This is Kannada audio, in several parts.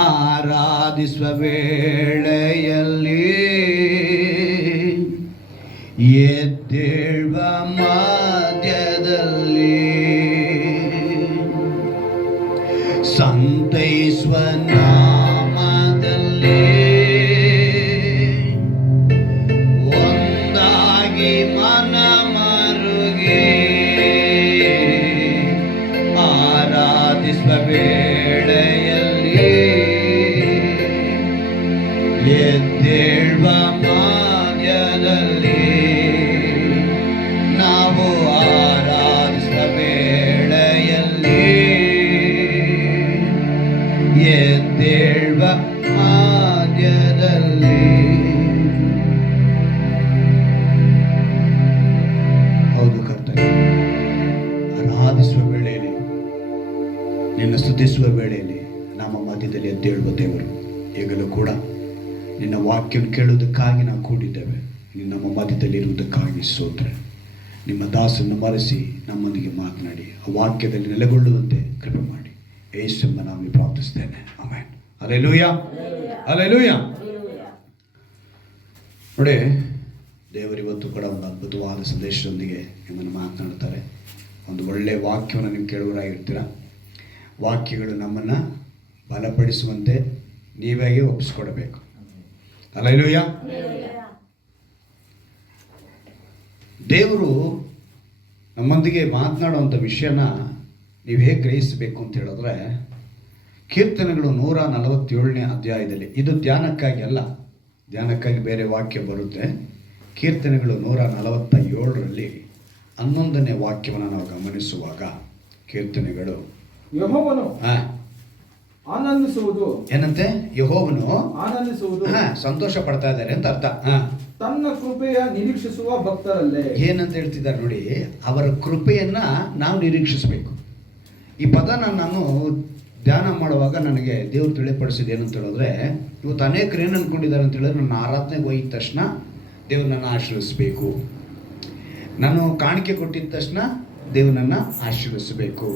ಆರಾಧಿಸುವ ವೇಳೆಯಲ್ಲಿ ಎದ್ದೇಳುವ ಮಧ್ಯದಲ್ಲಿ ಸಂತೈಸುವ ನಾಮದಲ್ಲಿ ಒಂದಾಗಿ ಮನ ಮರುಗಿ ಆರಾಧಿಸುವ ವೇಳೆಯಲ್ಲಿ ಎದ್ದೇಳುವ ಮಧ್ಯದಲ್ಲಿ ನಾವು ಆರಾಧಿಸುವ ವೇಳೆಯಲ್ಲಿ ಎದ್ದೇಳುವ ಮಧ್ಯದಲ್ಲಿ. ಹೌದು ಕರ್ತನೇ, ಆರಾಧಿಸುವ ವೇಳೆಯಲ್ಲಿ, ನಿನ್ನ ಸ್ತುತಿಸುವ ವೇಳೆಯಲ್ಲಿ ನಮ್ಮ ಮಧ್ಯದಲ್ಲಿ ಎದ್ದೇಳುವ ದೇವರು. ಈಗಲೂ ಕೂಡ ನಿನ್ನ ವಾಕ್ಯವನ್ನು ಕೇಳುವುದಕ್ಕಾಗಿ ನಾವು ಕೂಡಿದ್ದೇವೆ. ನೀನು ನಮ್ಮ ಮಧ್ಯದಲ್ಲಿ ಇರುವುದಕ್ಕಾಗಿ ಸ್ತೋತ್ರ. ನಿಮ್ಮ ದಾಸನ್ನು ಮರೆಸಿ ನಮ್ಮೊಂದಿಗೆ ಮಾತನಾಡಿ ಆ ವಾಕ್ಯದಲ್ಲಿ ನೆಲೆಗೊಳ್ಳುವಂತೆ ಕೃಪೆ ಮಾಡಿ ಯೇಸುವಿನ ನಾಮದಲ್ಲಿ ಪ್ರಾರ್ಥಿಸ್ತೇನೆ. ಆಮೆನ್. Hallelujah, hallelujah. ನೋಡಿ, ದೇವರು ಇವತ್ತು ಕೂಡ ಒಂದು ಅದ್ಭುತವಾದ ಸಂದೇಶದೊಂದಿಗೆ ನಿಮ್ಮನ್ನು ಮಾತನಾಡ್ತಾರೆ. ಒಂದು ಒಳ್ಳೆಯ ವಾಕ್ಯವನ್ನು ನೀವು ಕೇಳುವರಾಗಿರ್ತೀರ. ವಾಕ್ಯಗಳು ನಮ್ಮನ್ನು ಬಲಪಡಿಸುವಂತೆ ನೀವೇ ಒಪ್ಪಿಸ್ಕೊಡ್ಬೇಕು. ಹಲ್ಲೆಲೂಯಾ. ದೇವರು ನಮ್ಮೊಂದಿಗೆ ಮಾತನಾಡುವಂಥ ವಿಷಯನ ನೀವು ಹೇಗೆ ಗ್ರಹಿಸಬೇಕು ಅಂತ ಹೇಳಿದ್ರೆ, ಕೀರ್ತನೆಗಳು 147ನೇ ಅಧ್ಯಾಯದಲ್ಲಿ, ಇದು ಧ್ಯಾನಕ್ಕಾಗಿ ಅಲ್ಲ, ಧ್ಯಾನಕ್ಕಾಗಿ ಬೇರೆ ವಾಕ್ಯ ಬರುತ್ತೆ. ಕೀರ್ತನೆಗಳು 147ರಲ್ಲಿ 11ನೇ ವಾಕ್ಯವನ್ನು ನಾವು ಗಮನಿಸುವಾಗ, ಕೀರ್ತನೆಗಳು ಯೆಹೋವನು ಆನಂದಿಸುವುದು, ಏನಂತೆ? ಯೆಹೋವನು ಆನಂದಿಸುವುದು, ಸಂತೋಷ ಪಡ್ತಾ ಇದ್ದಾರೆ ಅಂತ ಅರ್ಥ. ತನ್ನ ಕೃಪೆಯ ನಿರೀಕ್ಷಿಸುವ ಭಕ್ತರಲ್ಲೇ. ಏನಂತ ಹೇಳ್ತಿದ್ದಾರೆ ನೋಡಿ, ಅವರ ಕೃಪೆಯನ್ನ ನಾವು ನಿರೀಕ್ಷಿಸಬೇಕು. ಈ ಪದನ ನಾನು ಧ್ಯಾನ ಮಾಡುವಾಗ ನನಗೆ ದೇವರು ತಿಳಿಪಡಿಸಿದ ಏನಂತ ಹೇಳಿದ್ರೆ, ಇವತ್ತು ಅನೇಕರು ಏನು ಅಂದ್ಕೊಂಡಿದ್ದಾರೆ ಅಂತ ಹೇಳಿದ್ರೆ, ನನ್ನ ಆರಾಧನೆಗೆ ಹೋಗಿದ ತಕ್ಷಣ ದೇವ್ರು ನನ್ನ ಆಶೀರ್ವಿಸಬೇಕು, ನಾನು ಕಾಣಿಕೆ ಕೊಟ್ಟಿದ್ದ ತಕ್ಷಣ ದೇವ್ರು ನನ್ನ ಆಶೀರ್ವಿಸಬೇಕು,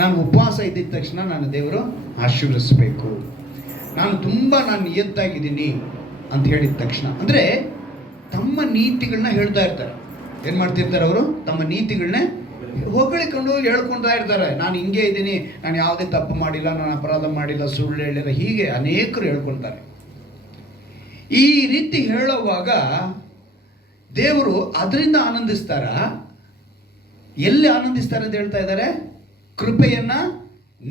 ನಾನು ಉಪವಾಸ ಇದ್ದಿದ್ದ ತಕ್ಷಣ ನನ್ನ ದೇವರು ಆಶೀರ್ವಿಸಬೇಕು, ನಾನು ನಿಯತ್ತಾಗಿದ್ದೀನಿ ಅಂತ ಹೇಳಿದ ತಕ್ಷಣ, ಅಂದರೆ ತಮ್ಮ ನೀತಿಗಳನ್ನ ಹೇಳ್ತಾ ಇರ್ತಾರೆ. ಏನು ಮಾಡ್ತಿರ್ತಾರೆ ಅವರು? ತಮ್ಮ ನೀತಿಗಳನ್ನ ಹೊಗಳಿಕೊಂಡು ಹೇಳ್ಕೊಳ್ತಾ ಇರ್ತಾರೆ. ನಾನು ಹಿಂಗೆ ಇದ್ದೀನಿ, ನಾನು ಯಾವುದೇ ತಪ್ಪು ಮಾಡಿಲ್ಲ, ನಾನು ಅಪರಾಧ ಮಾಡಿಲ್ಲ, ಸುಳ್ಳು ಹೇಳಿಲ್ಲ, ಹೀಗೆ ಅನೇಕರು ಹೇಳ್ಕೊಳ್ತಾರೆ. ಈ ರೀತಿ ಹೇಳುವಾಗ ದೇವರು ಅದರಿಂದ ಆನಂದಿಸ್ತಾರ? ಎಲ್ಲಿ ಆನಂದಿಸ್ತಾರೆ ಅಂತ ಹೇಳ್ತಾ ಇದ್ದಾರೆ? ಕೃಪೆಯನ್ನ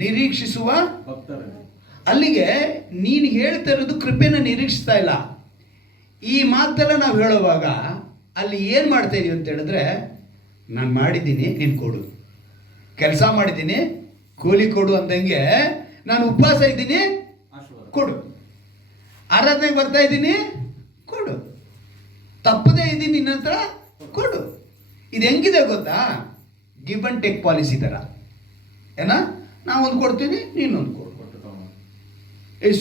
ನಿರೀಕ್ಷಿಸುವ ಭಕ್ತರೇ. ಅಲ್ಲಿಗೆ ನೀನು ಹೇಳ್ತಾ ಇರೋದು ಕೃಪೆಯನ್ನ ನಿರೀಕ್ಷಿಸ್ತಾ ಇಲ್ಲ. ಈ ಮಾತೆಲ್ಲ ನಾವು ಹೇಳುವಾಗ ಅಲ್ಲಿ ಏನು ಮಾಡ್ತಾ ಇದೀವಿ ಅಂತ ಹೇಳಿದ್ರೆ, ನಾನು ಮಾಡಿದ್ದೀನಿ ನೀನು ಕೊಡು, ಕೆಲಸ ಮಾಡಿದ್ದೀನಿ ಕೂಲಿ ಕೊಡು ಅಂದಂಗೆ, ನಾನು ಉಪವಾಸ ಇದ್ದೀನಿ ಕೊಡು, ಆರಾಧನೆಗೆ ಬರ್ತಾ ಇದ್ದೀನಿ ಕೊಡು, ತಪ್ಪದೇ ಇದ್ದೀನಿ ನಿನ್ನ ಹತ್ರ ಕೊಡು. ಇದು ಹೆಂಗಿದೆ ಗೊತ್ತಾ? ಗಿವ್ ಅಂಡ್ ಟೇಕ್ ಪಾಲಿಸಿ ಥರ. ಏನ? ನಾವು ಒಂದು ಕೊಡ್ತೀನಿ, ನೀನೊಂದು ಕೊಡು,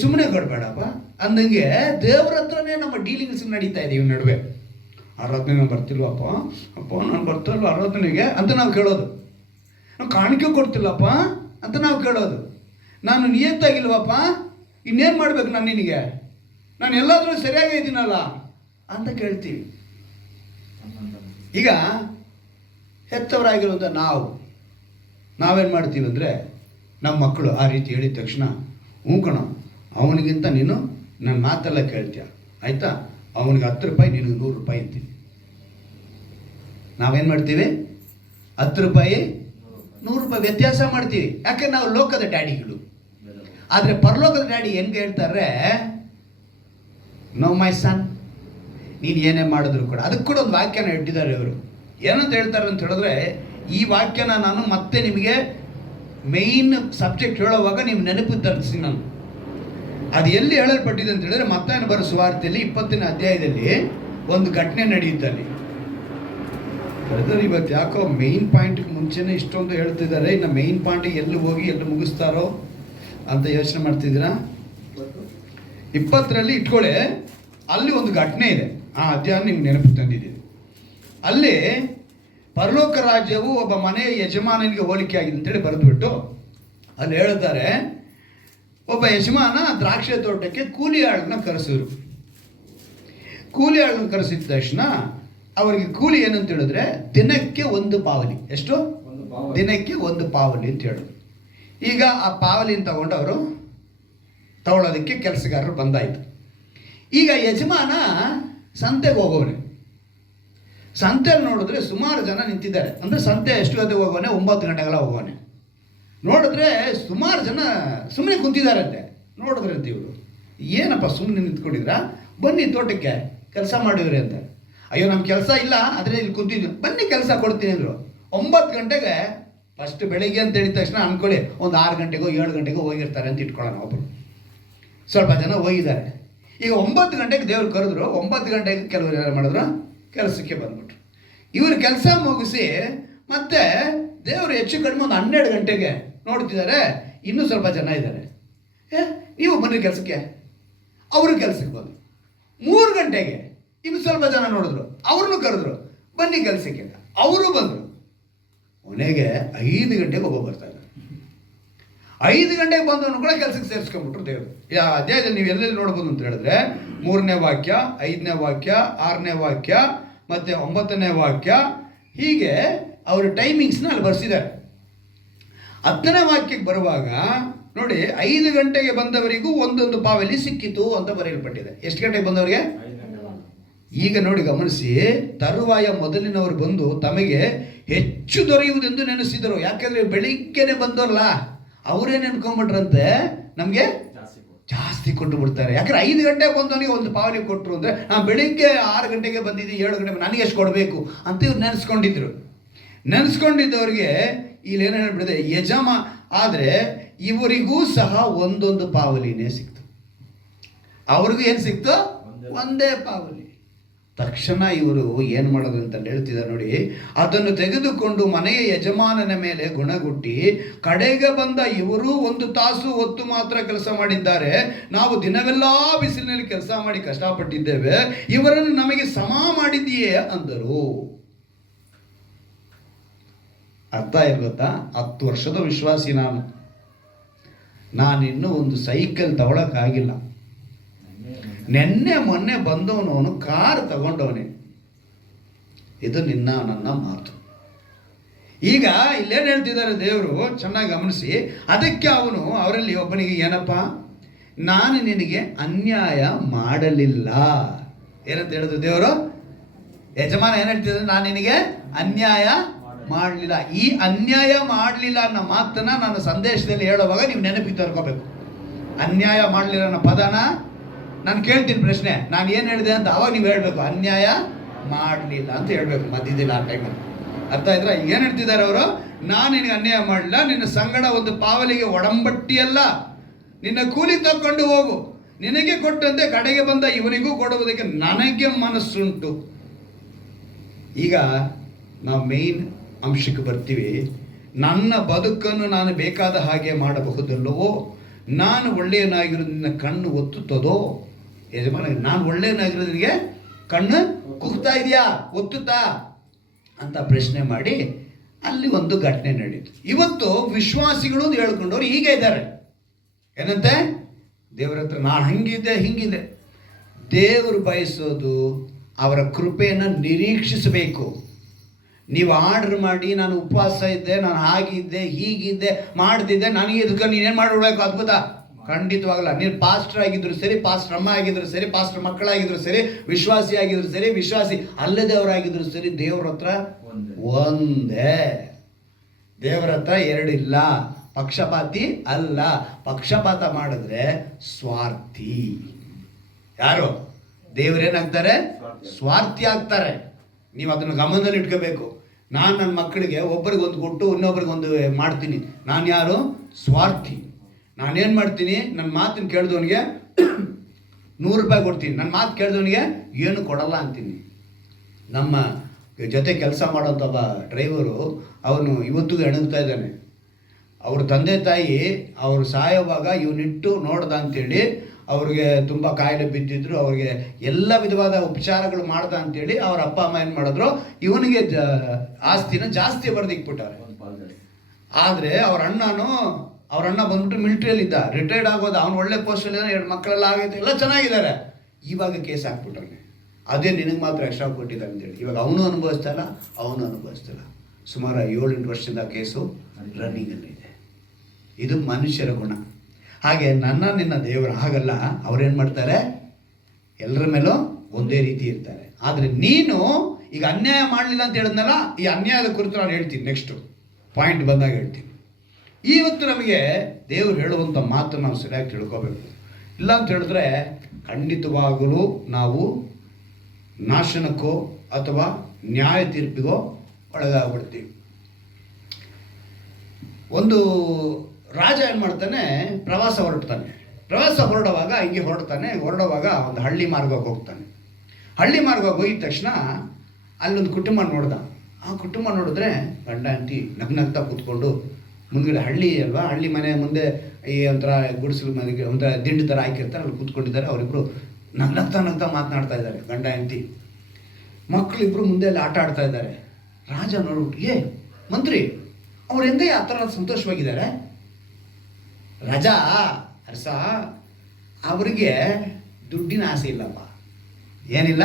ಸುಮ್ಮನೆ ಕೊಡಬೇಡಪ್ಪ ಅಂದಂಗೆ ದೇವ್ರ ಹತ್ರನೇ ನಮ್ಮ ಡೀಲಿಂಗ್ಸ್ ನಡೀತಾ ಇದೆ. ಇವ್ ನಡುವೆ ಆರಾಧನೆ ಬರ್ತಿಲ್ವಪ್ಪ, ಅಪ್ಪ ನಾನು ಬರ್ತಿಲ್ವ ಆರಾಧನೆಗೆ ಅಂತ ನಾವು ಕೇಳೋದು, ನಾವು ಕಾಣಿಕೆ ಕೊಡ್ತಿಲ್ಲಪ್ಪ ಅಂತ ನಾವು ಕೇಳೋದು, ನಾನು ನಿಯತ್ತಾಗಿಲ್ವಪ್ಪ, ಇನ್ನೇನು ಮಾಡ್ಬೇಕು ನಾನು ನಿನಗೆ, ನಾನು ಎಲ್ಲಾದ್ರೂ ಸರಿಯಾಗಿ ಇದ್ದೀನಲ್ಲ ಅಂತ ಕೇಳ್ತೀವಿ. ಈಗ ಹೆತ್ತವರಾಗಿರುವಂಥ ನಾವೇನು ಮಾಡ್ತೀವಿ ಅಂದರೆ, ನಮ್ಮ ಮಕ್ಕಳು ಆ ರೀತಿ ಹೇಳಿದ ತಕ್ಷಣ, ಹ್ಞೂ ಕಣ, ಅವನಿಗಿಂತ ನೀನು ನನ್ನ ಮಾತೆಲ್ಲ ಕೇಳ್ತೀಯ, ಆಯಿತಾ, ಅವನಿಗೆ 10 ರೂಪಾಯಿ, ನಿನಗೆ 100 ರೂಪಾಯಿ ಅಂತೀನಿ. ನಾವೇನು ಮಾಡ್ತೀವಿ? 10 ರೂಪಾಯಿ 100 ರೂಪಾಯಿ ವ್ಯತ್ಯಾಸ ಮಾಡ್ತೀವಿ. ಯಾಕೆ? ನಾವು ಲೋಕದ ಡ್ಯಾಡಿಗಳು. ಆದರೆ ಪರಲೋಕದ ಡ್ಯಾಡಿ ಹೆಂಗೆ ಹೇಳ್ತಾರೆ? ನೋ ಮೈ ಸನ್, ನೀನು ಏನೇ ಮಾಡಿದ್ರು ಕೂಡ, ಅದಕ್ಕೆ ಕೂಡ ಒಂದು ವಾಕ್ಯನ ಇಟ್ಟಿದ್ದಾರೆ ಇವರು. ಏನಂತ ಹೇಳ್ತಾರೆ ಅಂತ ಹೇಳಿದ್ರೆ, ಈ ವಾಕ್ಯನ ನಾನು ಮತ್ತೆ ನಿಮಗೆ ಮೇಯ್ನ್ ಸಬ್ಜೆಕ್ಟ್ ಹೇಳುವಾಗ ನೀವು ನೆನಪು ತರಿಸ್ತೀನಿ. ನಾನು ಅದು ಎಲ್ಲಿ ಹೇಳಲ್ಪಟ್ಟಿದೆ ಅಂತ ಹೇಳಿದ್ರೆ, ಮತ್ತಾಯನ ಬರೋ ಸುವಾರ್ತೆಯಲ್ಲಿ 20ನೇ ಅಧ್ಯಾಯದಲ್ಲಿ ಒಂದು ಘಟನೆ ನಡೆಯುತ್ತಲ್ಲಿ. ಬ್ರದರ್, ಇವತ್ತು ಯಾಕೋ ಮೇಯ್ನ್ ಪಾಯಿಂಟ್ಗೆ ಮುಂಚೆನೇ ಇಷ್ಟೊಂದು ಹೇಳ್ತಿದ್ದಾರೆ, ಇನ್ನು ಮೇಯ್ನ್ ಪಾಯಿಂಟಿಗೆ ಎಲ್ಲಿ ಹೋಗಿ ಎಲ್ಲಿ ಮುಗಿಸ್ತಾರೋ ಅಂತ ಯೋಚನೆ ಮಾಡ್ತಿದ್ದೀರಾ? 20ರಲ್ಲಿ ಇಟ್ಕೊಳ್ಳಿ, ಅಲ್ಲಿ ಒಂದು ಘಟನೆ ಇದೆ. ಆ ಅಧ್ಯಾಯ ನಿಮ್ಗೆ ನೆನಪು ತಂದಿದ್ದೀನಿ. ಅಲ್ಲಿ ಪರಲೋಕ ರಾಜ್ಯವು ಒಬ್ಬ ಮನೆಯ ಯಜಮಾನನಿಗೆ ಹೋಲಿಕೆ ಆಗಿದೆ ಅಂತೇಳಿ ಬರೆದ್ಬಿಟ್ಟು ಅಲ್ಲಿ ಹೇಳ್ತಾರೆ, ಒಬ್ಬ ಯಜಮಾನ ದ್ರಾಕ್ಷಿ ತೋಟಕ್ಕೆ ಕೂಲಿ ಆಳನ್ನ ಕರೆಸಿದ್ರು. ಕೂಲಿ ಆಳನ್ನ ಕರೆಸಿದ ತಕ್ಷಣ ಅವರಿಗೆ ಕೂಲಿ ಏನಂತ ಹೇಳಿದ್ರೆ ದಿನಕ್ಕೆ ಒಂದು ಪಾವಲಿ. ಎಷ್ಟು? ದಿನಕ್ಕೆ ಒಂದು ಪಾವಲಿ ಅಂತ ಹೇಳಿದ್ರು. ಈಗ ಆ ಪಾವಲಿನ ತಗೊಂಡು ಅವರು ತಗೊಳ್ಳೋದಕ್ಕೆ ಕೆಲಸಗಾರರು ಬಂದಾಯಿತು. ಈಗ ಯಜಮಾನ ಸಂತೆಗೆ ಹೋಗೋನೆ. ಸಂತೆಯಲ್ಲಿ ನೋಡಿದ್ರೆ ಸುಮಾರು ಜನ ನಿಂತಿದ್ದಾರೆ. ಅಂದರೆ ಸಂತೆ ಎಷ್ಟು ಗಂಟೆಗೆ ಹೋಗೋನೆ? 9 ಗಂಟೆಗೆಲ್ಲ ಹೋಗೋನೆ. ನೋಡಿದ್ರೆ ಸುಮಾರು ಜನ ಸುಮ್ಮನೆ ಕುಂತಿದ್ದಾರಂತೆ. ನೋಡಿದ್ರಂತೆ ಇವರು, ಏನಪ್ಪ ಸುಮ್ಮನೆ ನಿಂತ್ಕೊಂಡಿದ್ರ, ಬನ್ನಿ ತೋಟಕ್ಕೆ ಕೆಲಸ ಮಾಡಿದ್ರಿ ಅಂತ. ಅಯ್ಯೋ ನಮ್ಮ ಕೆಲಸ ಇಲ್ಲ, ಆದರೆ ಇಲ್ಲಿ ಕುಂತಿದ್ವಿ, ಬನ್ನಿ ಕೆಲಸ ಕೊಡ್ತೀನಿ ಅಂದರು. 9 ಗಂಟೆಗೆ ಫಸ್ಟ್ ಬೆಳಿಗ್ಗೆ ಅಂತ ಹೇಳಿದ ತಕ್ಷಣ ಅಂದ್ಕೊಳ್ಳಿ ಒಂದು 6 ಗಂಟೆಗೋ 7 ಗಂಟೆಗೋ ಹೋಗಿರ್ತಾರೆ ಅಂತ ಇಟ್ಕೊಳ್ಳೋಣ. ಒಬ್ಬರು ಸ್ವಲ್ಪ ಜನ ಹೋಗಿದ್ದಾರೆ. ಈಗ 9 ಗಂಟೆಗೆ ದೇವ್ರು ಕರೆದ್ರು. 9 ಗಂಟೆಗೆ ಕೆಲವರು ಏನು ಮಾಡಿದ್ರು? ಕೆಲಸಕ್ಕೆ ಬಂದ್ಬಿಟ್ರು. ಇವರು ಕೆಲಸ ಮುಗಿಸಿ ಮತ್ತೆ ದೇವರು ಹೆಚ್ಚು ಕಡಿಮೆ ಒಂದು 12 ಗಂಟೆಗೆ ನೋಡ್ತಿದ್ದಾರೆ, ಇನ್ನೂ ಸ್ವಲ್ಪ ಜನ ಇದ್ದಾರೆ. ನೀವು ಬನ್ನಿ ಕೆಲಸಕ್ಕೆ. ಅವರು ಕೆಲಸಕ್ಕೆ ಬಂದರು. 3 ಗಂಟೆಗೆ ಇನ್ನು ಸ್ವಲ್ಪ ಜನ ನೋಡಿದ್ರು, ಅವ್ರನ್ನೂ ಕರೆದ್ರು, ಬನ್ನಿ ಕೆಲಸಕ್ಕೆ. ಅವರು ಬಂದರು. ಕೊನೆಗೆ 5 ಗಂಟೆಗೆ ಒಬ್ಬ ಬರ್ತಾ ಇದ್ದಾರೆ. 5 ಗಂಟೆಗೆ ಬಂದವನು ಕೂಡ ಕೆಲಸಕ್ಕೆ ಸೇರಿಸ್ಕೊಂಡ್ಬಿಟ್ರು ದೇವರು. ಅಧ್ಯಾಯದಲ್ಲಿ ನೀವು ಎಲ್ಲೆಲ್ಲಿ ನೋಡ್ಬೋದು ಅಂತ ಹೇಳಿದ್ರೆ 3ನೇ ವಾಕ್ಯ, 5ನೇ ವಾಕ್ಯ, 6ನೇ ವಾಕ್ಯ ಮತ್ತು 9ನೇ ವಾಕ್ಯ, ಹೀಗೆ ಅವರು ಟೈಮಿಂಗ್ಸ್ನ ಅಲ್ಲಿ ಬರ್ಸಿದ್ದಾರೆ. 10ನೇ ವಾಕ್ಯಕ್ಕೆ ಬರುವಾಗ ನೋಡಿ, 5 ಗಂಟೆಗೆ ಬಂದವರಿಗೂ ಒಂದೊಂದು ಪಾವಲಿ ಸಿಕ್ಕಿತು ಅಂತ ಬರೆಯಲ್ಪಟ್ಟಿದೆ. ಎಷ್ಟು ಗಂಟೆಗೆ ಬಂದವರಿಗೆ? ಈಗ ನೋಡಿ ಗಮನಿಸಿ, ತರುವಾಯ ಮೊದಲಿನವರು ಬಂದು ತಮಗೆ ಹೆಚ್ಚು ದೊರೆಯುವುದೆಂದು ನೆನೆಸಿದರು. ಯಾಕೆಂದ್ರೆ ಬೆಳಿಗ್ಗೆನೆ ಬಂದವರಲ್ಲ, ಅವರೇ ನೆನ್ಕೊಂಡ್ಬಿಟ್ರಂತೆ ನಮಗೆ ಜಾಸ್ತಿ ಕೊಟ್ಟು ಬಿಡ್ತಾರೆ. ಯಾಕಂದ್ರೆ 5 ಗಂಟೆಗೆ ಬಂದವನಿಗೆ ಒಂದು ಪಾವಲಿ ಕೊಟ್ಟರು ಅಂದರೆ ನಾನು ಬೆಳಿಗ್ಗೆ 6 ಗಂಟೆಗೆ ಬಂದಿದ್ದೀನಿ, 7 ಗಂಟೆಗೆ ನನಗೆ ಎಷ್ಟು ಕೊಡಬೇಕು ಅಂತ ಇವ್ರು ನೆನೆಸ್ಕೊಂಡಿದ್ದವ್ರಿಗೆ ಇಲ್ಲಿ ಏನು ಹೇಳ್ಬಿಡಿದೆ ಆದರೆ ಇವರಿಗೂ ಸಹ ಒಂದೊಂದು ಪಾವಲಿನೇ ಸಿಕ್ತು. ಅವ್ರಿಗೂ ಏನು ಸಿಕ್ತು? ಒಂದೇ ಪಾವಲಿ. ತಕ್ಷಣ ಇವರು ಏನು ಮಾಡೋದು ಅಂತ ಹೇಳ್ತಿದ್ದಾರೆ ನೋಡಿ. ಅದನ್ನು ತೆಗೆದುಕೊಂಡು ಮನೆಯ ಯಜಮಾನನ ಮೇಲೆ ಗುಣಗುಟ್ಟಿ, ಕಡೆಗೆ ಬಂದ ಇವರು 1 ತಾಸು ಹೊತ್ತು ಮಾತ್ರ ಕೆಲಸ ಮಾಡಿದ್ದಾರೆ, ನಾವು ದಿನವೆಲ್ಲ ಬಿಸಿಲಿನಲ್ಲಿ ಕೆಲಸ ಮಾಡಿ ಕಷ್ಟಪಟ್ಟಿದ್ದೇವೆ, ಇವರನ್ನು ನಮಗೆ ಸಮ ಮಾಡಿದೆಯೇ ಅಂದರು. ಅರ್ಥ ಏನು ಗೊತ್ತಾ? 10 ವರ್ಷದ ವಿಶ್ವಾಸಿ ನಾನಿನ್ನೂ ಒಂದು ಸೈಕಲ್ ತಗೊಳಕ್ಕಾಗಿಲ್ಲ. ಮೊನ್ನೆ ಬಂದವನು ಕಾರ್ ತಗೊಂಡವನೇ. ಇದು ನನ್ನ ಮಾತು. ಈಗ ಇಲ್ಲೇನು ಹೇಳ್ತಿದ್ದಾರೆ ದೇವರು, ಚೆನ್ನಾಗಿ ಗಮನಿಸಿ. ಅದಕ್ಕೆ ಅವರಲ್ಲಿ ಒಬ್ಬನಿಗೆ, ಏನಪ್ಪ, ನಾನು ನಿನಗೆ ಅನ್ಯಾಯ ಮಾಡಲಿಲ್ಲ. ಏನಂತ ಹೇಳಿದ್ರು ದೇವರು? ಯಜಮಾನ ಏನು ಹೇಳ್ತಿದ್ದಾರೆ? ನಾನು ನಿನಗೆ ಅನ್ಯಾಯ ಮಾಡಲಿಲ್ಲ. ಈ ಅನ್ಯಾಯ ಮಾಡಲಿಲ್ಲ ಅನ್ನೋ ಮಾತನ್ನ ನಾನು ಸಂದೇಶದಲ್ಲಿ ಹೇಳುವಾಗ ನೀವು ನೆನಪಿಗೆ ತರ್ಕೋಬೇಕು. ಅನ್ಯಾಯ ಮಾಡಲಿಲ್ಲ ಅನ್ನೋ ಪದನ ನಾನು ಕೇಳ್ತೀನಿ ಪ್ರಶ್ನೆ, ನಾನು ಏನು ಹೇಳಿದೆ ಅಂತ ಅವಾಗ ನೀವು ಹೇಳಬೇಕು. ಅನ್ಯಾಯ ಮಾಡಲಿಲ್ಲ ಅಂತ ಹೇಳಬೇಕು ಮಧ್ಯದಿಲ್ಲ ಆ ಟೈಮಲ್ಲಿ. ಅರ್ಥ ಆಯ್ತಾ? ಏನು ಹೇಳ್ತಿದ್ದಾರೆ ಅವರು? ನಾನು ನಿನಗೆ ಅನ್ಯಾಯ ಮಾಡಲಿಲ್ಲ, ನಿನ್ನ ಸಂಗಡ ಒಂದು ಪಾವಲಿಗೆ ಒಡಂಬಟ್ಟಿಯಲ್ಲ, ನಿನ್ನ ಕೂಲಿ ತಕ್ಕೊಂಡು ಹೋಗು, ನಿನಗೆ ಕೊಟ್ಟಂತೆ ಕಡೆಗೆ ಬಂದ ಇವನಿಗೂ ಕೊಡುವುದಕ್ಕೆ ನನಗೆ ಮನಸ್ಸುಂಟು. ಈಗ ನಾವು ಮೇನ್ ಅಂಶಕ್ಕೆ ಬರ್ತೀವಿ. ನನ್ನ ಬದುಕನ್ನು ನಾನು ಬೇಕಾದ ಹಾಗೆ ಮಾಡಬಹುದಲ್ಲವೋ? ನಾನು ಒಳ್ಳೆಯನಾಗಿರೋದು ನಿನ್ನ ಕಣ್ಣು ಒತ್ತುತ್ತದೋ? ಯಜಮಾನ, ನಾನು ಒಳ್ಳೆಯನಾಗಿರೋದು ನಿನಗೆ ಕಣ್ಣು ಕುಗ್ತಾ ಇದೆಯಾ, ಒತ್ತುತ್ತಾ ಅಂತ ಪ್ರಶ್ನೆ ಮಾಡಿ ಅಲ್ಲಿ ಒಂದು ಘಟನೆ ನಡೀತು. ಇವತ್ತು ವಿಶ್ವಾಸಿಗಳು ಹೇಳ್ಕೊಂಡವ್ರು ಹೀಗೆ ಇದ್ದಾರೆ. ಏನಂತೆ? ದೇವರ ಹತ್ರ ನಾನು ಹಿಂಗಿದೆ. ದೇವರು ಬಯಸೋದು ಅವರ ಕೃಪೆಯನ್ನು ನಿರೀಕ್ಷಿಸಬೇಕು. ನೀವು ಆರ್ಡರ್ ಮಾಡಿ, ನಾನು ಉಪವಾಸ ಇದ್ದೆ, ನಾನು ಹಾಗಿದ್ದೆ, ಹೀಗಿದ್ದೆ, ಮಾಡ್ತಿದ್ದೆ, ನನಗೆ ಇದಕ್ಕೆ ನೀನೇನು ಮಾಡಿಬಿಡ್ಬೇಕು ಅದ್ಭುತ? ಖಂಡಿತವಾಗಲ್ಲ. ನೀನು ಪಾಸ್ಟರ್ ಆಗಿದ್ರು ಸರಿ, ಪಾಸ್ಟರ್ ಅಮ್ಮ ಆಗಿದ್ರು ಸರಿ, ಪಾಸ್ಟರ್ ಮಕ್ಕಳಾಗಿದ್ರು ಸರಿ, ವಿಶ್ವಾಸಿ ಆಗಿದ್ರು ಸರಿ, ವಿಶ್ವಾಸಿ ಅಲ್ಲದವರಾಗಿದ್ರು ಸರಿ, ದೇವ್ರ ಹತ್ರ ಒಂದೇ. ದೇವರ ಹತ್ರ 2 ಇಲ್ಲ. ಪಕ್ಷಪಾತಿ ಅಲ್ಲ. ಪಕ್ಷಪಾತ ಮಾಡಿದ್ರೆ ಸ್ವಾರ್ಥಿ. ಯಾರು? ದೇವರೇನಾಗ್ತಾರೆ? ಸ್ವಾರ್ಥಿ ಆಗ್ತಾರೆ. ನೀವು ಅದನ್ನು ಗಮನದಲ್ಲಿ ಇಟ್ಕೋಬೇಕು. ನಾನು ನನ್ನ ಮಕ್ಕಳಿಗೆ ಒಬ್ಬರಿಗೊಂದು ಕೊಟ್ಟು ಇನ್ನೊಬ್ರಿಗೊಂದು ಮಾಡ್ತೀನಿ. ನಾನು ಯಾರು? ಸ್ವಾರ್ಥಿ. ನಾನೇನು ಮಾಡ್ತೀನಿ? ನನ್ನ ಮಾತನ್ನು ಕೇಳಿದವನಿಗೆ 100 ರೂಪಾಯಿ ಕೊಡ್ತೀನಿ, ನನ್ನ ಮಾತು ಕೇಳಿದವನಿಗೆ ಏನು ಕೊಡಲ್ಲ ಅಂತೀನಿ. ನಮ್ಮ ಜೊತೆ ಕೆಲಸ ಮಾಡೋಂಥ ಒಬ್ಬ ಡ್ರೈವರು, ಅವನು ಇವತ್ತಿಗೂ ಎಣಗ್ತಾ ಇದ್ದಾನೆ. ಅವ್ರ ತಂದೆ ತಾಯಿ ಅವರು ಸಾಯೋವಾಗ ಇವನಿಟ್ಟು ನೋಡ್ದ ಅಂತೇಳಿ ಅವ್ರಿಗೆ ತುಂಬ ಕಾಯಿಲೆ ಬಿದ್ದಿದ್ರು, ಅವ್ರಿಗೆ ಎಲ್ಲ ವಿಧವಾದ ಉಪಚಾರಗಳು ಮಾಡ್ದ ಅಂತೇಳಿ ಅವ್ರ ಅಪ್ಪ ಅಮ್ಮ ಏನು ಮಾಡಿದ್ರು, ಇವನಿಗೆ ಆಸ್ತಿನ ಜಾಸ್ತಿ ಬರ್ದಿಕ್ಬಿಟ್ಟಾರೆ. ಆದರೆ ಅವ್ರ ಅಣ್ಣನೂ ಅವ್ರ ಅಣ್ಣ ಬಂದ್ಬಿಟ್ಟು ಮಿಲಿಟ್ರಿಯಲ್ಲಿದ್ದ, ರಿಟೈರ್ಡ್ ಆಗೋದು, ಅವ್ನು ಒಳ್ಳೆ ಪೋಸ್ಟಲ್ಲಿ 2 ಮಕ್ಕಳೆಲ್ಲ ಆಗೈತೆ, ಎಲ್ಲ ಚೆನ್ನಾಗಿದ್ದಾರೆ. ಇವಾಗ ಕೇಸ್ ಹಾಕ್ಬಿಟ್ಟಾನೆ, ಅದೇ ನಿನಗೆ ಮಾತ್ರ ಎಕ್ಸ್ಟ್ರಾ ಕೊಟ್ಟಿದ್ದಾರೆ ಅಂತೇಳಿ. ಇವಾಗ ಅವನು ಅನುಭವಿಸ್ತಲ್ಲ, ಅವನು ಅನುಭವಿಸ್ತಲ್ಲ. ಸುಮಾರು 7-8 ವರ್ಷದಿಂದ ಕೇಸು ರನ್ನಿಂಗಲ್ಲಿದೆ. ಇದು ಮನುಷ್ಯರ ಗುಣ. ಹಾಗೆ ನಿನ್ನ ದೇವರು ಹಾಗಲ್ಲ. ಅವ್ರೇನು ಮಾಡ್ತಾರೆ, ಎಲ್ಲರ ಮೇಲೂ ಒಂದೇ ರೀತಿ ಇರ್ತಾರೆ. ಆದರೆ ನೀನು ಈಗ ಅನ್ಯಾಯ ಮಾಡಲಿಲ್ಲ ಅಂತ ಹೇಳಿದ್ನಲ್ಲ, ಈ ಅನ್ಯಾಯದ ಕುರಿತು ನಾನು ಹೇಳ್ತೀನಿ, ನೆಕ್ಸ್ಟು ಪಾಯಿಂಟ್ ಬಂದಾಗ ಹೇಳ್ತೀನಿ. ಇವತ್ತು ನಮಗೆ ದೇವರು ಹೇಳುವಂಥ ಮಾತು ನಾವು ಸರಿಯಾಗಿ ತಿಳ್ಕೋಬೇಕು. ಇಲ್ಲ ಅಂತ ಹೇಳಿದ್ರೆ ಖಂಡಿತವಾಗಲೂ ನಾವು ನಾಶನಕ್ಕೋ ಅಥವಾ ನ್ಯಾಯ ತೀರ್ಪಿಗೋ ಒಳಗಾಗ್ಬಿಡ್ತೀವಿ. ಒಂದು ರಾಜ ಏನು ಮಾಡ್ತಾನೆ, ಪ್ರವಾಸ ಹೊರಡುವಾಗ ಹಿಂಗೆ ಹೊರಡುವಾಗ ಒಂದು ಹಳ್ಳಿ ಮಾರ್ಗಕ್ಕೆ ಹೋಗ್ತಾನೆ. ಹಳ್ಳಿ ಮಾರ್ಗಕ್ಕೆ ಹೋಗಿದ ತಕ್ಷಣ ಅಲ್ಲೊಂದು ಕುಟುಂಬ ನೋಡ್ದ. ಆ ಕುಟುಂಬ ನೋಡಿದ್ರೆ ಗಂಡ ಹೆಂಡತಿ ನಗ್ನಗ್ತಾ ಕೂತ್ಕೊಂಡು, ಮುಂದ್ಗಡೆ ಹಳ್ಳಿ ಅಲ್ವಾ, ಹಳ್ಳಿ ಮನೆ ಮುಂದೆ ಈ ಒಂಥರ ಗುಡಿಸಲು ಮನೆಗೆ ಒಂಥರ ದಿಂಡು ಥರ ಹಾಕಿರ್ತಾರೆ, ಅಲ್ಲಿ ಕೂತ್ಕೊಂಡಿದ್ದಾರೆ. ಅವರಿಬ್ಬರು ನಗ್ನಗ್ತಾ ಮಾತನಾಡ್ತಾ ಇದ್ದಾರೆ, ಗಂಡ ಹೆಂಡತಿ. ಮಕ್ಕಳಿಬ್ರು ಮುಂದೆ ಅಲ್ಲಿ ಆಟ ಆಡ್ತಾ ಇದ್ದಾರೆ. ರಾಜ ನೋಡ್ಬಿಟ್ಟು, ಮಂತ್ರಿ ಅವ್ರು ಎಂದೇ ಆ ಥರ ಸಂತೋಷವಾಗಿದ್ದಾರೆ. ರಾಜ ಅರಸ, ಅವರಿಗೆ ದುಡ್ಡಿನ ಆಸೆ ಇಲ್ಲಪ್ಪ. ಏನಿಲ್ಲ?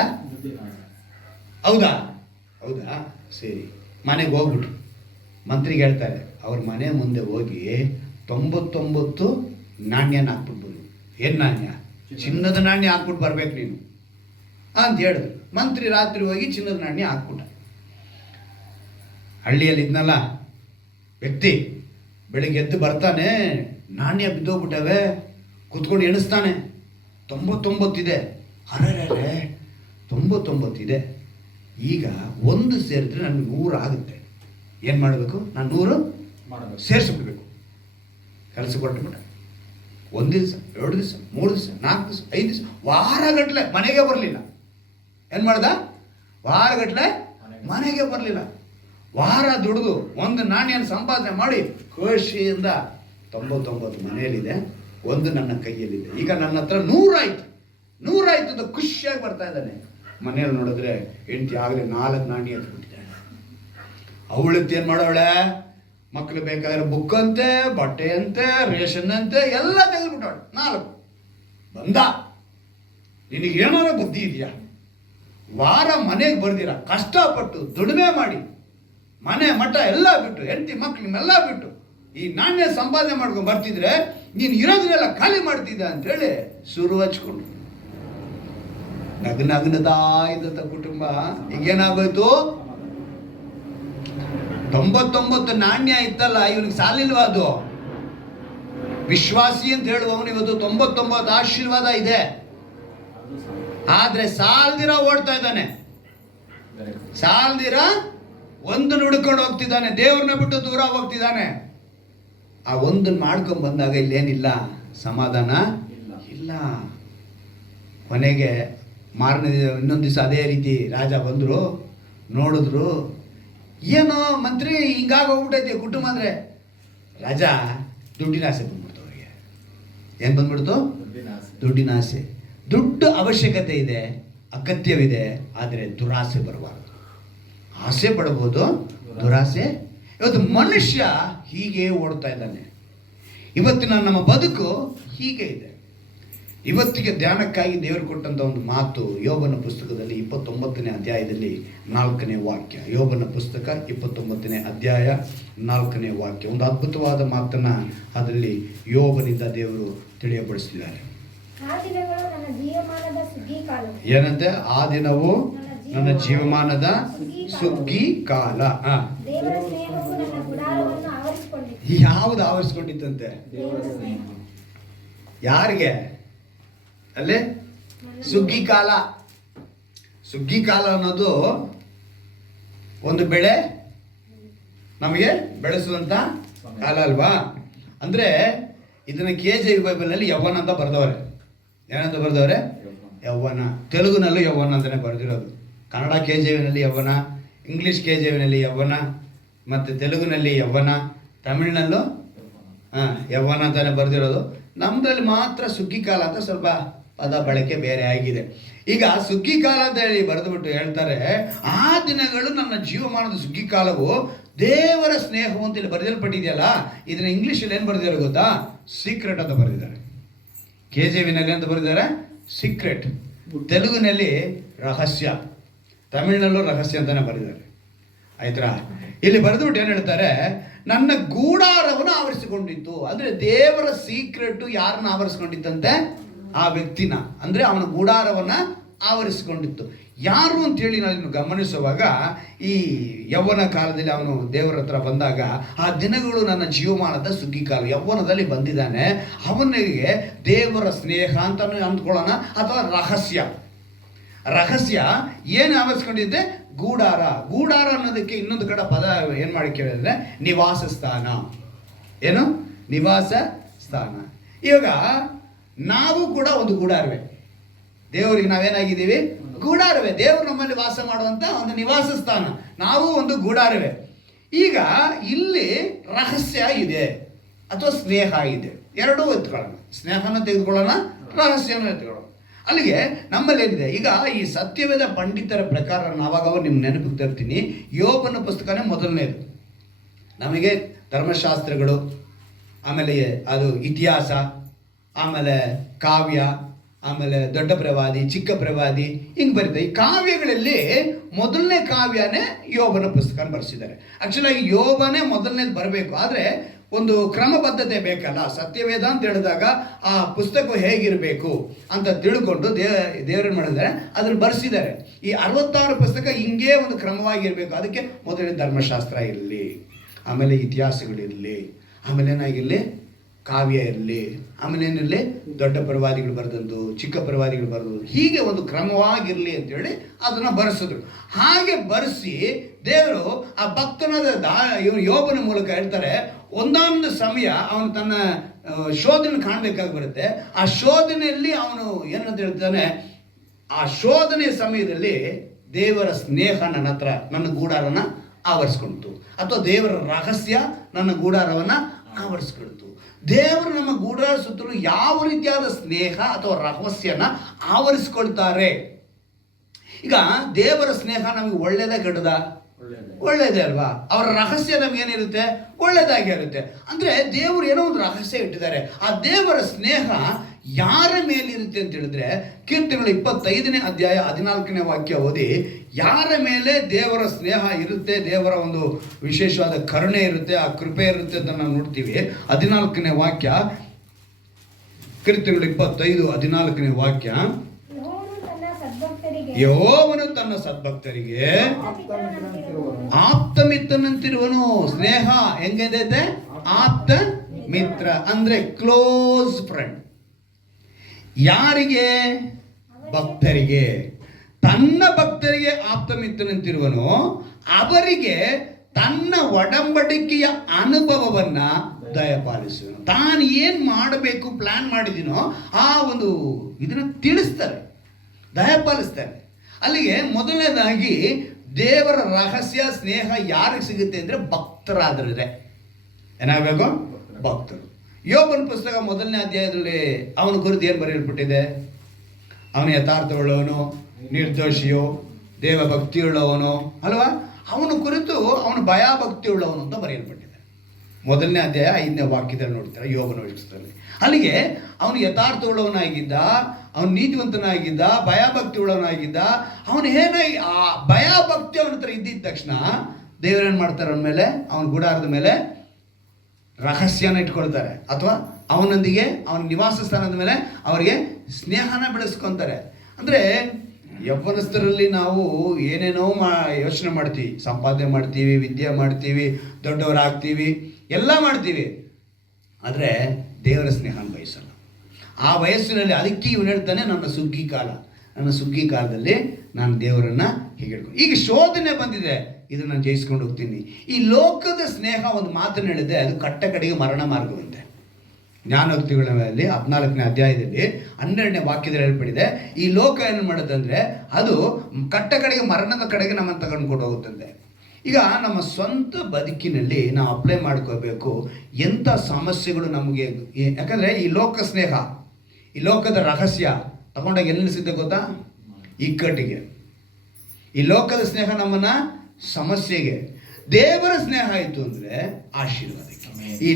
ಹೌದಾ ಸರಿ. ಮನೆಗೆ ಹೋಗ್ಬಿಟ್ರು. ಮಂತ್ರಿಗೆ ಹೇಳ್ತಾರೆ, ಅವ್ರ ಮನೆ ಮುಂದೆ ಹೋಗಿ 99 ನಾಣ್ಯನ ಹಾಕ್ಬಿಟ್ಟು ಬರು. ಏನು ನಾಣ್ಯ? ಚಿನ್ನದ ನಾಣ್ಯ ಹಾಕ್ಬಿಟ್ಟು ಬರ್ಬೇಕು ನೀನು ಅಂತ ಹೇಳಿದ್ರು. ಮಂತ್ರಿ ರಾತ್ರಿ ಹೋಗಿ ಚಿನ್ನದ ನಾಣ್ಯ ಹಾಕ್ಬಿಟ್ಟ. ಹಳ್ಳಿಯಲ್ಲಿ ಇದ್ನಲ್ಲ ವ್ಯಕ್ತಿ, ಬೆಳಿಗ್ಗೆ ಎದ್ದು ಬರ್ತಾನೆ, ನಾಣ್ಯ ಬಿದ್ದೋಗ್ಬಿಟ್ಟವೆ, ಕುತ್ಕೊಂಡು ಎಣಿಸ್ತಾನೆ. 99 ಇದೆ. ಅರೆ 99 ಇದೆ. ಈಗ 1 ಸೇರಿದ್ರೆ ನನಗೆ 100 ಆಗುತ್ತೆ. ಏನು ಮಾಡಬೇಕು? ನಾನು 100 ಸೇರಿಸ್ಬಿಡ್ಬೇಕು. ಕೆಲಸ ಕೊಟ್ಟುಬಿಟ್ಟ. 1 ದಿವಸ, 2 ದಿವಸ, 3 ದಿವಸ, 4 ದಿವಸ, 5 ದಿವಸ, ವಾರಗಟ್ಟಲೆ ಮನೆಗೆ ಬರಲಿಲ್ಲ. ಏನು ಮಾಡ್ದ? ವಾರಗಟ್ಟಲೆ ಮನೆಗೆ ಬರಲಿಲ್ಲ. ವಾರ ದುಡಿದು ಒಂದು ನಾಣ್ಯನ ಸಂಪಾದನೆ ಮಾಡಿ ಖುಷಿಯಿಂದ 99 ಮನೆಯಲ್ಲಿದೆ, 1 ನನ್ನ ಕೈಯಲ್ಲಿದೆ. ಈಗ ನನ್ನ ಹತ್ರ 100 ಆಯ್ತು ಅಂತ ಖುಷಿಯಾಗಿ ಬರ್ತಾ ಇದ್ದಾನೆ. ಮನೆಯಲ್ಲಿ ನೋಡಿದ್ರೆ ಹೆಂಡತಿ ಆಗಲೇ 4 ನಾಣ್ಯ ಎತ್ಬಿಟ್ಟಿದ್ದಾಳೆ. ಅವಳತ್ತು ಏನು ಮಾಡೋಳೆ? ಮಕ್ಕಳು ಬೇಕಾದ್ರೆ ಬುಕ್ ಅಂತೆ, ಬಟ್ಟೆ ಅಂತೆ, ರೇಷನ್ ಅಂತೆ ಎಲ್ಲ ತೆಗೆದುಬಿಟ್ಟವಳು. 4 ಬಂದ. ನಿನಗೇನಾರ ಬುದ್ಧಿ ಇದೆಯಾ? ವಾರ ಮನೆಗೆ ಬರ್ದಿರ, ಕಷ್ಟಪಟ್ಟು ದುಡಿಮೆ ಮಾಡಿ ಮನೆ ಮಠ ಎಲ್ಲ ಬಿಟ್ಟು, ಹೆಂಡತಿ ಮಕ್ಕಳನ್ನೆಲ್ಲ ಬಿಟ್ಟು ಈ ನಾಣ್ಯ ಸಂಪಾದನೆ ಮಾಡ್ಕೊಂಡು ಬರ್ತಿದ್ರೆ ನೀನು ಇರೋದನ್ನೆಲ್ಲ ಖಾಲಿ ಮಾಡ್ತಿದ್ದ ಅಂತೇಳಿ ಶುರು ಹಚ್ಕೊಂಡು ನಗ್ನಗ್ನದಾ ಇದ್ದಂಥ ಕುಟುಂಬ ಈಗೇನಾಗೋಯ್ತು? 99 ನಾಣ್ಯ ಇತ್ತಲ್ಲ, ಇವನಿಗೆ ಸಾಲಿಲ್ವಾ? ಅದು ವಿಶ್ವಾಸಿ ಅಂತ ಹೇಳುವವನು ಇವತ್ತು 99 ಆಶೀರ್ವಾದ ಇದೆ, ಆದ್ರೆ ಸಾಲ್ದಿರ ಓಡ್ತಾ ಇದ್ದಾನೆ. ಸಾಲ್ದಿರ 1 ಹುಡ್ಕೊಂಡು ಹೋಗ್ತಿದ್ದಾನೆ, ದೇವ್ರನ್ನ ಬಿಟ್ಟು ದೂರ ಹೋಗ್ತಿದ್ದಾನೆ. ಆ 1 ಮಾಡ್ಕೊಂಡ್ ಬಂದಾಗ ಇಲ್ಲೇನಿಲ್ಲ, ಸಮಾಧಾನ ಇಲ್ಲ. ಕೊನೆಗೆ ಮಾರನೇ ಇನ್ನೊಂದು ದಿವಸ ಅದೇ ರೀತಿ ರಾಜ ಬಂದರು, ನೋಡಿದ್ರು, ಏನೋ ಮಂತ್ರಿ ಹಿಂಗಾಗಿ ಹೋಗ್ಬಿಟ್ಟೈತಿ ಕುಟುಂಬ ಅಂದರೆ. ರಾಜ ದುಡ್ಡಿನ ಆಸೆ ಬಂದ್ಬಿಡ್ತು ಅವರಿಗೆ. ಏನು ಬಂದ್ಬಿಡ್ತು? ದುಡ್ಡಿನ ಆಸೆ. ದುಡ್ಡು ಅವಶ್ಯಕತೆ ಇದೆ, ಅಗತ್ಯವಿದೆ, ಆದರೆ ದುರಾಸೆ ಬರಬಾರದು. ಆಸೆ ಪಡ್ಬೋದು, ದುರಾಸೆ. ಇವತ್ತು ಮನುಷ್ಯ ಹೀಗೆ ಓಡ್ತಾ ಇದ್ದಾನೆ. ಇವತ್ತಿನ ನಮ್ಮ ಬದುಕು ಹೀಗೆ ಇದೆ. ಇವತ್ತಿಗೆ ಧ್ಯಾನಕ್ಕಾಗಿ ದೇವರು ಕೊಟ್ಟಂಥ ಒಂದು ಮಾತು ಯೋಬನ ಪುಸ್ತಕದಲ್ಲಿ 29ನೇ ಅಧ್ಯಾಯದಲ್ಲಿ 4ನೇ ವಾಕ್ಯ. ಯೋಬನ ಪುಸ್ತಕ 29ನೇ ಅಧ್ಯಾಯ 4ನೇ ವಾಕ್ಯ. ಒಂದು ಅದ್ಭುತವಾದ ಮಾತನ್ನ ಅದರಲ್ಲಿ ಯೋಬನಿಂದ ದೇವರು ತಿಳಿಯಪಡಿಸಿದ್ದಾರೆ. ಏನಂತೆ? ಆ ದಿನವು ನನ್ನ ಜೀವಮಾನದ ಸುಗ್ಗಿ ಕಾಲ. ಯಾವುದು ಆವರಿಸ್ಕೊಂಡಿತ್ತಂತೆ? ಯಾರಿಗೆ? ಅಲ್ಲೇ ಸುಗ್ಗಿ ಕಾಲ. ಸುಗ್ಗಿ ಕಾಲ ಅನ್ನೋದು ಒಂದು ಬೆಳೆ ನಮಗೆ ಬೆಳೆಸುವಂತ ಕಾಲ ಅಲ್ವಾ? ಅಂದ್ರೆ ಇದನ್ನ KJV ಬೈಬಲ್ನಲ್ಲಿ ಯೌವನ ಅಂತ ಬರ್ದವ್ರೆ. ಏನಂತ ಬರ್ದವ್ರೆ? ಯೌವನ. ತೆಲುಗುನಲ್ಲೂ ಯೌವನ ಅಂತಾನೆ ಬರೆದಿರೋದು. ಕನ್ನಡ KJVನಲ್ಲಿ ಯೌವನ, ಇಂಗ್ಲಿಷ್ KJVನಲ್ಲಿ ಯೌವನ, ಮತ್ತು ತೆಲುಗುನಲ್ಲಿ ಯೌವನ, ತಮಿಳಿನಲ್ಲೂ ಯೌವನ ಅಂತಾನೆ ಬರೆದಿರೋದು. ನಮ್ಮದ್ರಲ್ಲಿ ಮಾತ್ರ ಸುಗ್ಗಿ ಕಾಲ ಅಂತ ಸ್ವಲ್ಪ ಪದ ಬಳಕೆ ಬೇರೆ ಆಗಿದೆ. ಈಗ ಸುಗ್ಗಿ ಕಾಲ ಅಂತ ಹೇಳಿ ಬರೆದುಬಿಟ್ಟು ಹೇಳ್ತಾರೆ, ಆ ದಿನಗಳು ನನ್ನ ಜೀವಮಾನದ ಸುಗ್ಗಿ ಕಾಲವು ದೇವರ ಸ್ನೇಹವು ಅಂತ ಇಲ್ಲಿ ಬರೆಯಲ್ಪಟ್ಟಿದೆಯಲ್ಲ, ಇದನ್ನ ಇಂಗ್ಲೀಷಲ್ಲಿ ಏನು ಬರೆದಿದ್ದಾರೆ ಗೊತ್ತಾ? ಸೀಕ್ರೆಟ್ ಅಂತ ಬರೆದಿದ್ದಾರೆ. KJV-ನಲ್ಲಿ ಅಂತ ಬರೆದಿದ್ದಾರೆ ಸೀಕ್ರೆಟ್, ತೆಲುಗಿನಲ್ಲಿ ರಹಸ್ಯ, ತಮಿಳಿನಲ್ಲೂ ರಹಸ್ಯ ಅಂತಾನೆ ಬರೆದಿದ್ದಾರೆ. ಆಯ್ತಾ? ಇಲ್ಲಿ ಬರೆದ್ಬಿಟ್ಟು ಏನು ಹೇಳ್ತಾರೆ? ನನ್ನ ಗೂಡಾರವನ್ನು ಆವರಿಸಿಕೊಂಡಿತ್ತು. ಅಂದ್ರೆ ದೇವರ ಸೀಕ್ರೆಟ್ ಯಾರನ್ನ ಆವರಿಸಿಕೊಂಡಿತ್ತಂತೆ? ಆ ವ್ಯಕ್ತಿನ, ಅಂದ್ರೆ ಅವನ ಗೂಡಾರವನ್ನ ಆವರಿಸಿಕೊಂಡಿತ್ತು. ಯಾರು ಅಂತೇಳಿ ನಾನು ಗಮನಿಸುವಾಗ, ಈ ಯೌವನ ಕಾಲದಲ್ಲಿ ಅವನು ದೇವರ ಹತ್ರ ಬಂದಾಗ, ಆ ದಿನಗಳು ನನ್ನ ಜೀವಮಾನದ ಸುಗ್ಗಿ ಕಾಲ, ಯೌವನದಲ್ಲಿ ಬಂದಿದ್ದಾನೆ, ಅವನಿಗೆ ದೇವರ ಸ್ನೇಹ ಅಂತಾನು ಅಂದ್ಕೊಳ್ಳೋಣ, ಅಥವಾ ರಹಸ್ಯ ಏನು ಆವರಿಸ್ಕೊಂಡಿದ್ದೆ? ಗೂಡಾರ. ಗೂಡಾರ ಅನ್ನೋದಕ್ಕೆ ಇನ್ನೊಂದು ಕಡೆ ಪದ ಏನು ಮಾಡಿ ಕೇಳಿದ್ರೆ ನಿವಾಸ ಸ್ಥಾನ. ಏನು? ನಿವಾಸ ಸ್ಥಾನ. ಇವಾಗ ನಾವು ಕೂಡ ಒಂದು ಗೂಡಾರವೇ. ದೇವರಿಗೆ ನಾವೇನಾಗಿದ್ದೀವಿ? ಗೂಡಾರವೇ. ದೇವರು ನಮ್ಮಲ್ಲಿ ವಾಸ ಮಾಡುವಂತ ಒಂದು ನಿವಾಸ ಸ್ಥಾನ, ನಾವು ಒಂದು ಗೂಡಾರವೇ. ಈಗ ಇಲ್ಲಿ ರಹಸ್ಯ ಇದೆ ಅಥವಾ ಸ್ನೇಹ ಇದೆ, ಎರಡೂ ಎತ್ಕೊಳ್ಳೋಣ. ಸ್ನೇಹನ ತೆಗೆದುಕೊಳ್ಳೋಣ, ರಹಸ್ಯನ ಎತ್ಕೊಳ್ಳೋಣ. ಅಲ್ಲಿಗೆ ನಮ್ಮಲ್ಲಿ ಏನಿದೆ ಈಗ, ಈ ಸತ್ಯವೇದ ಪಂಡಿತರ ಪ್ರಕಾರ ನಾವಾಗ ನಿಮ್ಮ ನೆನಪಿಗೆ ತರ್ತೀನಿ. ಯೋಬನ ಪುಸ್ತಕನೇ ಮೊದಲನೇದು. ನಮಗೆ ಧರ್ಮಶಾಸ್ತ್ರಗಳು, ಆಮೇಲೆ ಅದು ಇತಿಹಾಸ, ಆಮೇಲೆ ಕಾವ್ಯ, ಆಮೇಲೆ ದೊಡ್ಡ ಪ್ರವಾದಿ, ಚಿಕ್ಕ ಪ್ರವಾದಿ, ಹಿಂಗೆ ಬರುತ್ತೆ. ಈ ಕಾವ್ಯಗಳಲ್ಲಿ ಮೊದಲನೇ ಕಾವ್ಯನೇ ಯೋಬನ ಪುಸ್ತಕ ಬರೆಸಿದ್ದಾರೆ. ಆ್ಯಕ್ಚುಲಾಗಿ ಯೋಬನೇ ಮೊದಲನೇದು ಬರಬೇಕು, ಆದರೆ ಒಂದು ಕ್ರಮಬದ್ಧತೆ ಬೇಕಲ್ಲ. ಸತ್ಯವೇದ ಅಂತ ಹೇಳಿದಾಗ ಆ ಪುಸ್ತಕ ಹೇಗಿರಬೇಕು ಅಂತ ತಿಳ್ಕೊಂಡು ದೇವರೇನು ಮಾಡಿದ್ದಾರೆ, ಅದನ್ನು ಬರೆಸಿದ್ದಾರೆ. ಈ 66 ಪುಸ್ತಕ ಹಿಂಗೇ ಒಂದು ಕ್ರಮವಾಗಿರಬೇಕು. ಅದಕ್ಕೆ ಮೊದಲನೇ ಧರ್ಮಶಾಸ್ತ್ರ ಇರಲಿ, ಆಮೇಲೆ ಇತಿಹಾಸಗಳಿರಲಿ, ಆಮೇಲೆ ಏನಾಗಿರಲಿ ಕಾವ್ಯ ಇರಲಿ, ಆಮೇಲೆ ಏನಿರಲಿ ದೊಡ್ಡ ಪ್ರವಾದಿಗಳು ಬರೆದದ್ದು, ಚಿಕ್ಕ ಪ್ರವಾದಿಗಳು ಬರೆದದ್ದು, ಹೀಗೆ ಒಂದು ಕ್ರಮವಾಗಿರಲಿ ಅಂತೇಳಿ ಅದನ್ನು ಬರೆಸಿದ್ರು. ಹಾಗೆ ಬರೆಸಿ ದೇವರು ಆ ಭಕ್ತನಾದ ಯೋಬನ ಮೂಲಕ ಹೇಳ್ತಾರೆ, ಒಂದೊಂದು ಸಮಯ ಅವನು ತನ್ನ ಶೋಧನೆ ಕಾಣಬೇಕಾಗಿ ಬರುತ್ತೆ. ಆ ಶೋಧನೆಯಲ್ಲಿ ಅವನು ಏನಂತ ಹೇಳ್ತಾನೆ, ಆ ಶೋಧನೆಯ ಸಮಯದಲ್ಲಿ ದೇವರ ಸ್ನೇಹ ನನ್ನ ಹತ್ರ, ನನ್ನ ಗೂಡಾರನ ಆವರಿಸ್ಕೊಳ್ತು, ಅಥವಾ ದೇವರ ರಹಸ್ಯ ನನ್ನ ಗೂಡಾರವನ್ನು ಆವರಿಸ್ಕೊಳ್ತು. ದೇವರು ನಮ್ಮ ಗೂಡಾರ ಸುತ್ತಲೂ ಯಾವ ರೀತಿಯಾದ ಸ್ನೇಹ ಅಥವಾ ರಹಸ್ಯನ ಆವರಿಸ್ಕೊಳ್ತಾರೆ. ಈಗ ದೇವರ ಸ್ನೇಹ ನಮಗೆ ಒಳ್ಳೇದೇ ಕೆಟ್ಟದ? ಒಳ್ಳೇದೇ ಅಲ್ವಾ? ಅವರ ರಹಸ್ಯ ನಮಗೇನಿರುತ್ತೆ? ಒಳ್ಳೇದಾಗಿರುತ್ತೆ. ಅಂದ್ರೆ ದೇವರು ಏನೋ ಒಂದು ರಹಸ್ಯ ಇಟ್ಟಿದ್ದಾರೆ. ಆ ದೇವರ ಸ್ನೇಹ ಯಾರ ಮೇಲಿರುತ್ತೆ ಅಂತ ಹೇಳಿದ್ರೆ, ಕೀರ್ತನೆಗಳು 25ನೇ ಅಧ್ಯಾಯ 14ನೇ ವಾಕ್ಯ ಓದಿ, ಯಾರ ಮೇಲೆ ದೇವರ ಸ್ನೇಹ ಇರುತ್ತೆ, ದೇವರ ಒಂದು ವಿಶೇಷವಾದ ಕರುಣೆ ಇರುತ್ತೆ, ಆ ಕೃಪೆ ಇರುತ್ತೆ ಅಂತ ನಾವು ನೋಡ್ತೀವಿ. 14ನೇ ವಾಕ್ಯ, ಕೀರ್ತನೆಗಳು 25:14ನೇ ವಾಕ್ಯ, ಯೆಹೋವನು ತನ್ನ ಸದ್ಭಕ್ತರಿಗೆ ಆಪ್ತ ಮಿತ್ರನಂತಿರುವನು. ಸ್ನೇಹ ಹೆಂಗಿದೆ? ಆಪ್ತ ಮಿತ್ರ ಅಂದ್ರೆ ಕ್ಲೋಸ್ ಫ್ರೆಂಡ್. ಯಾರಿಗೆ? ಭಕ್ತರಿಗೆ. ತನ್ನ ಭಕ್ತರಿಗೆ ಆಪ್ತ ಮಿತ್ರನಂತಿರುವನು, ಅವರಿಗೆ ತನ್ನ ಒಡಂಬಡಿಕೆಯ ಅನುಭವವನ್ನ ದಯಪಾಲಿಸುವನು. ತಾನು ಏನು ಮಾಡಬೇಕು ಪ್ಲಾನ್ ಮಾಡಿದೀನೋ ಆ ಒಂದು ಇದನ್ನು ತಿಳಿಸ್ತಾರೆ, ದಯಪಾಲಿಸ್ತಾರೆ. ಅಲ್ಲಿಗೆ ಮೊದಲನೇದಾಗಿ ದೇವರ ರಹಸ್ಯ ಸ್ನೇಹ ಯಾರಿಗೆ ಸಿಗುತ್ತೆ ಅಂದರೆ ಭಕ್ತರಾದರೆ. ಏನಾಗಬೇಕು? ಭಕ್ತರು. ಯೋಬನ ಪುಸ್ತಕ ಮೊದಲನೇ ಅಧ್ಯಾಯದಲ್ಲಿ ಅವನ ಕುರಿತು ಏನು ಬರೆಯಲ್ಪಟ್ಟಿದೆ? ಅವನು ಯಥಾರ್ಥವುಳ್ಳವನು, ನಿರ್ದೋಷಿಯೋ, ದೇವ ಭಕ್ತಿಯುಳ್ಳವನು ಅಲ್ವಾ? ಅವನ ಕುರಿತು ಅವನು ಭಯಭಕ್ತಿಯುಳ್ಳವನು ಅಂತ ಬರೆಯಲ್ಪಟ್ಟಿದೆ. ಮೊದಲನೇ ಅಧ್ಯಾಯ 5ನೇ ವಾಕ್ಯದಲ್ಲಿ ನೋಡ್ತಾರೆ ಯೋಬನ ಪುಸ್ತಕದಲ್ಲಿ. ಅಲ್ಲಿಗೆ ಅವನು ಯಥಾರ್ಥವುಳ್ಳವನಾಗಿದ್ದ, ಅವನು ನೀತಿವಂತನಾಗಿದ್ದ, ಭಯಭಕ್ತಿ ಉಳ್ಳವನಾಗಿದ್ದ. ಅವನು ಏನಾಗಿ ಆ ಭಯಭಕ್ತಿ ಅವನ ಹತ್ರ ಇದ್ದಿದ್ದ ತಕ್ಷಣ ದೇವರೇನು ಮಾಡ್ತಾರೆ? ಅವನ ಮೇಲೆ, ಅವನ ಗುಡಾರದ ಮೇಲೆ ರಹಸ್ಯನ ಇಟ್ಕೊಳ್ತಾರೆ, ಅಥವಾ ಅವನೊಂದಿಗೆ ಅವನ ನಿವಾಸ ಸ್ಥಾನದ ಮೇಲೆ ಅವರಿಗೆ ಸ್ನೇಹನ ಬೆಳೆಸ್ಕೊತಾರೆ. ಅಂದರೆ ಯೌವನಸ್ಥರಲ್ಲಿ ನಾವು ಏನೇನೋ ಯೋಚನೆ ಮಾಡ್ತೀವಿ, ಸಂಪಾದನೆ ಮಾಡ್ತೀವಿ, ವಿದ್ಯೆ ಮಾಡ್ತೀವಿ, ದೊಡ್ಡವರಾಗ್ತೀವಿ, ಎಲ್ಲ ಮಾಡ್ತೀವಿ, ಆದರೆ ದೇವರ ಸ್ನೇಹನ ಬಯಸಲ್ಲ. ಆ ವಯಸ್ಸಿನಲ್ಲಿ ಅದಕ್ಕೆ ಇವನು ಹೇಳ್ತಾನೆ, ನನ್ನ ಸುಗ್ಗಿ ಕಾಲದಲ್ಲಿ ನಾನು ದೇವರನ್ನು ಹೀಗೆ ಈಗ ಶೋಧನೆ ಬಂದಿದೆ, ಇದನ್ನು ನಾನು ಜಯಿಸ್ಕೊಂಡು ಹೋಗ್ತೀನಿ. ಈ ಲೋಕದ ಸ್ನೇಹ ಒಂದು ಮಾತನ್ನು ಹೇಳಿದೆ, ಅದು ಕಟ್ಟ ಕಡೆಗೆ ಮರಣ ಮಾರ್ಗವಂತೆ. ಜ್ಞಾನೋಕ್ತಿಗಳಲ್ಲಿ 14ನೇ ಅಧ್ಯಾಯದಲ್ಲಿ 12ನೇ ವಾಕ್ಯದಲ್ಲಿ ಹೇಳ್ಬಿಟ್ಟಿದೆ, ಈ ಲೋಕ ಏನು ಮಾಡುತ್ತಂದರೆ ಅದು ಕಟ್ಟ ಕಡೆಗೆ ಮರಣದ ಕಡೆಗೆ ನಮ್ಮನ್ನು ತಗೊಂಡು ಹೋಗುತ್ತಂತೆ. ಈಗ ನಮ್ಮ ಸ್ವಂತ ಬದುಕಿನಲ್ಲಿ ನಾವು ಅಪ್ಲೈ ಮಾಡ್ಕೋಬೇಕು. ಎಂಥ ಸಮಸ್ಯೆಗಳು ನಮಗೆ, ಯಾಕಂದರೆ ಈ ಲೋಕ ಸ್ನೇಹ, ಈ ಲೋಕದ ರಹಸ್ಯ ತಗೊಂಡಾಗ ಎಲ್ಲಿ ನಿಲ್ಲಿಸಿದ್ದೆ ಗೊತ್ತಾ? ಇಕ್ಕಟ್ಟಿಗೆ. ಈ ಲೋಕದ ಸ್ನೇಹ ನಮ್ಮನ್ನು ಸಮಸ್ಯೆಗೆ, ದೇವರ ಸ್ನೇಹ ಆಯಿತು ಅಂದರೆ ಆಶೀರ್ವಾದಕ್ಕೆ. ಈ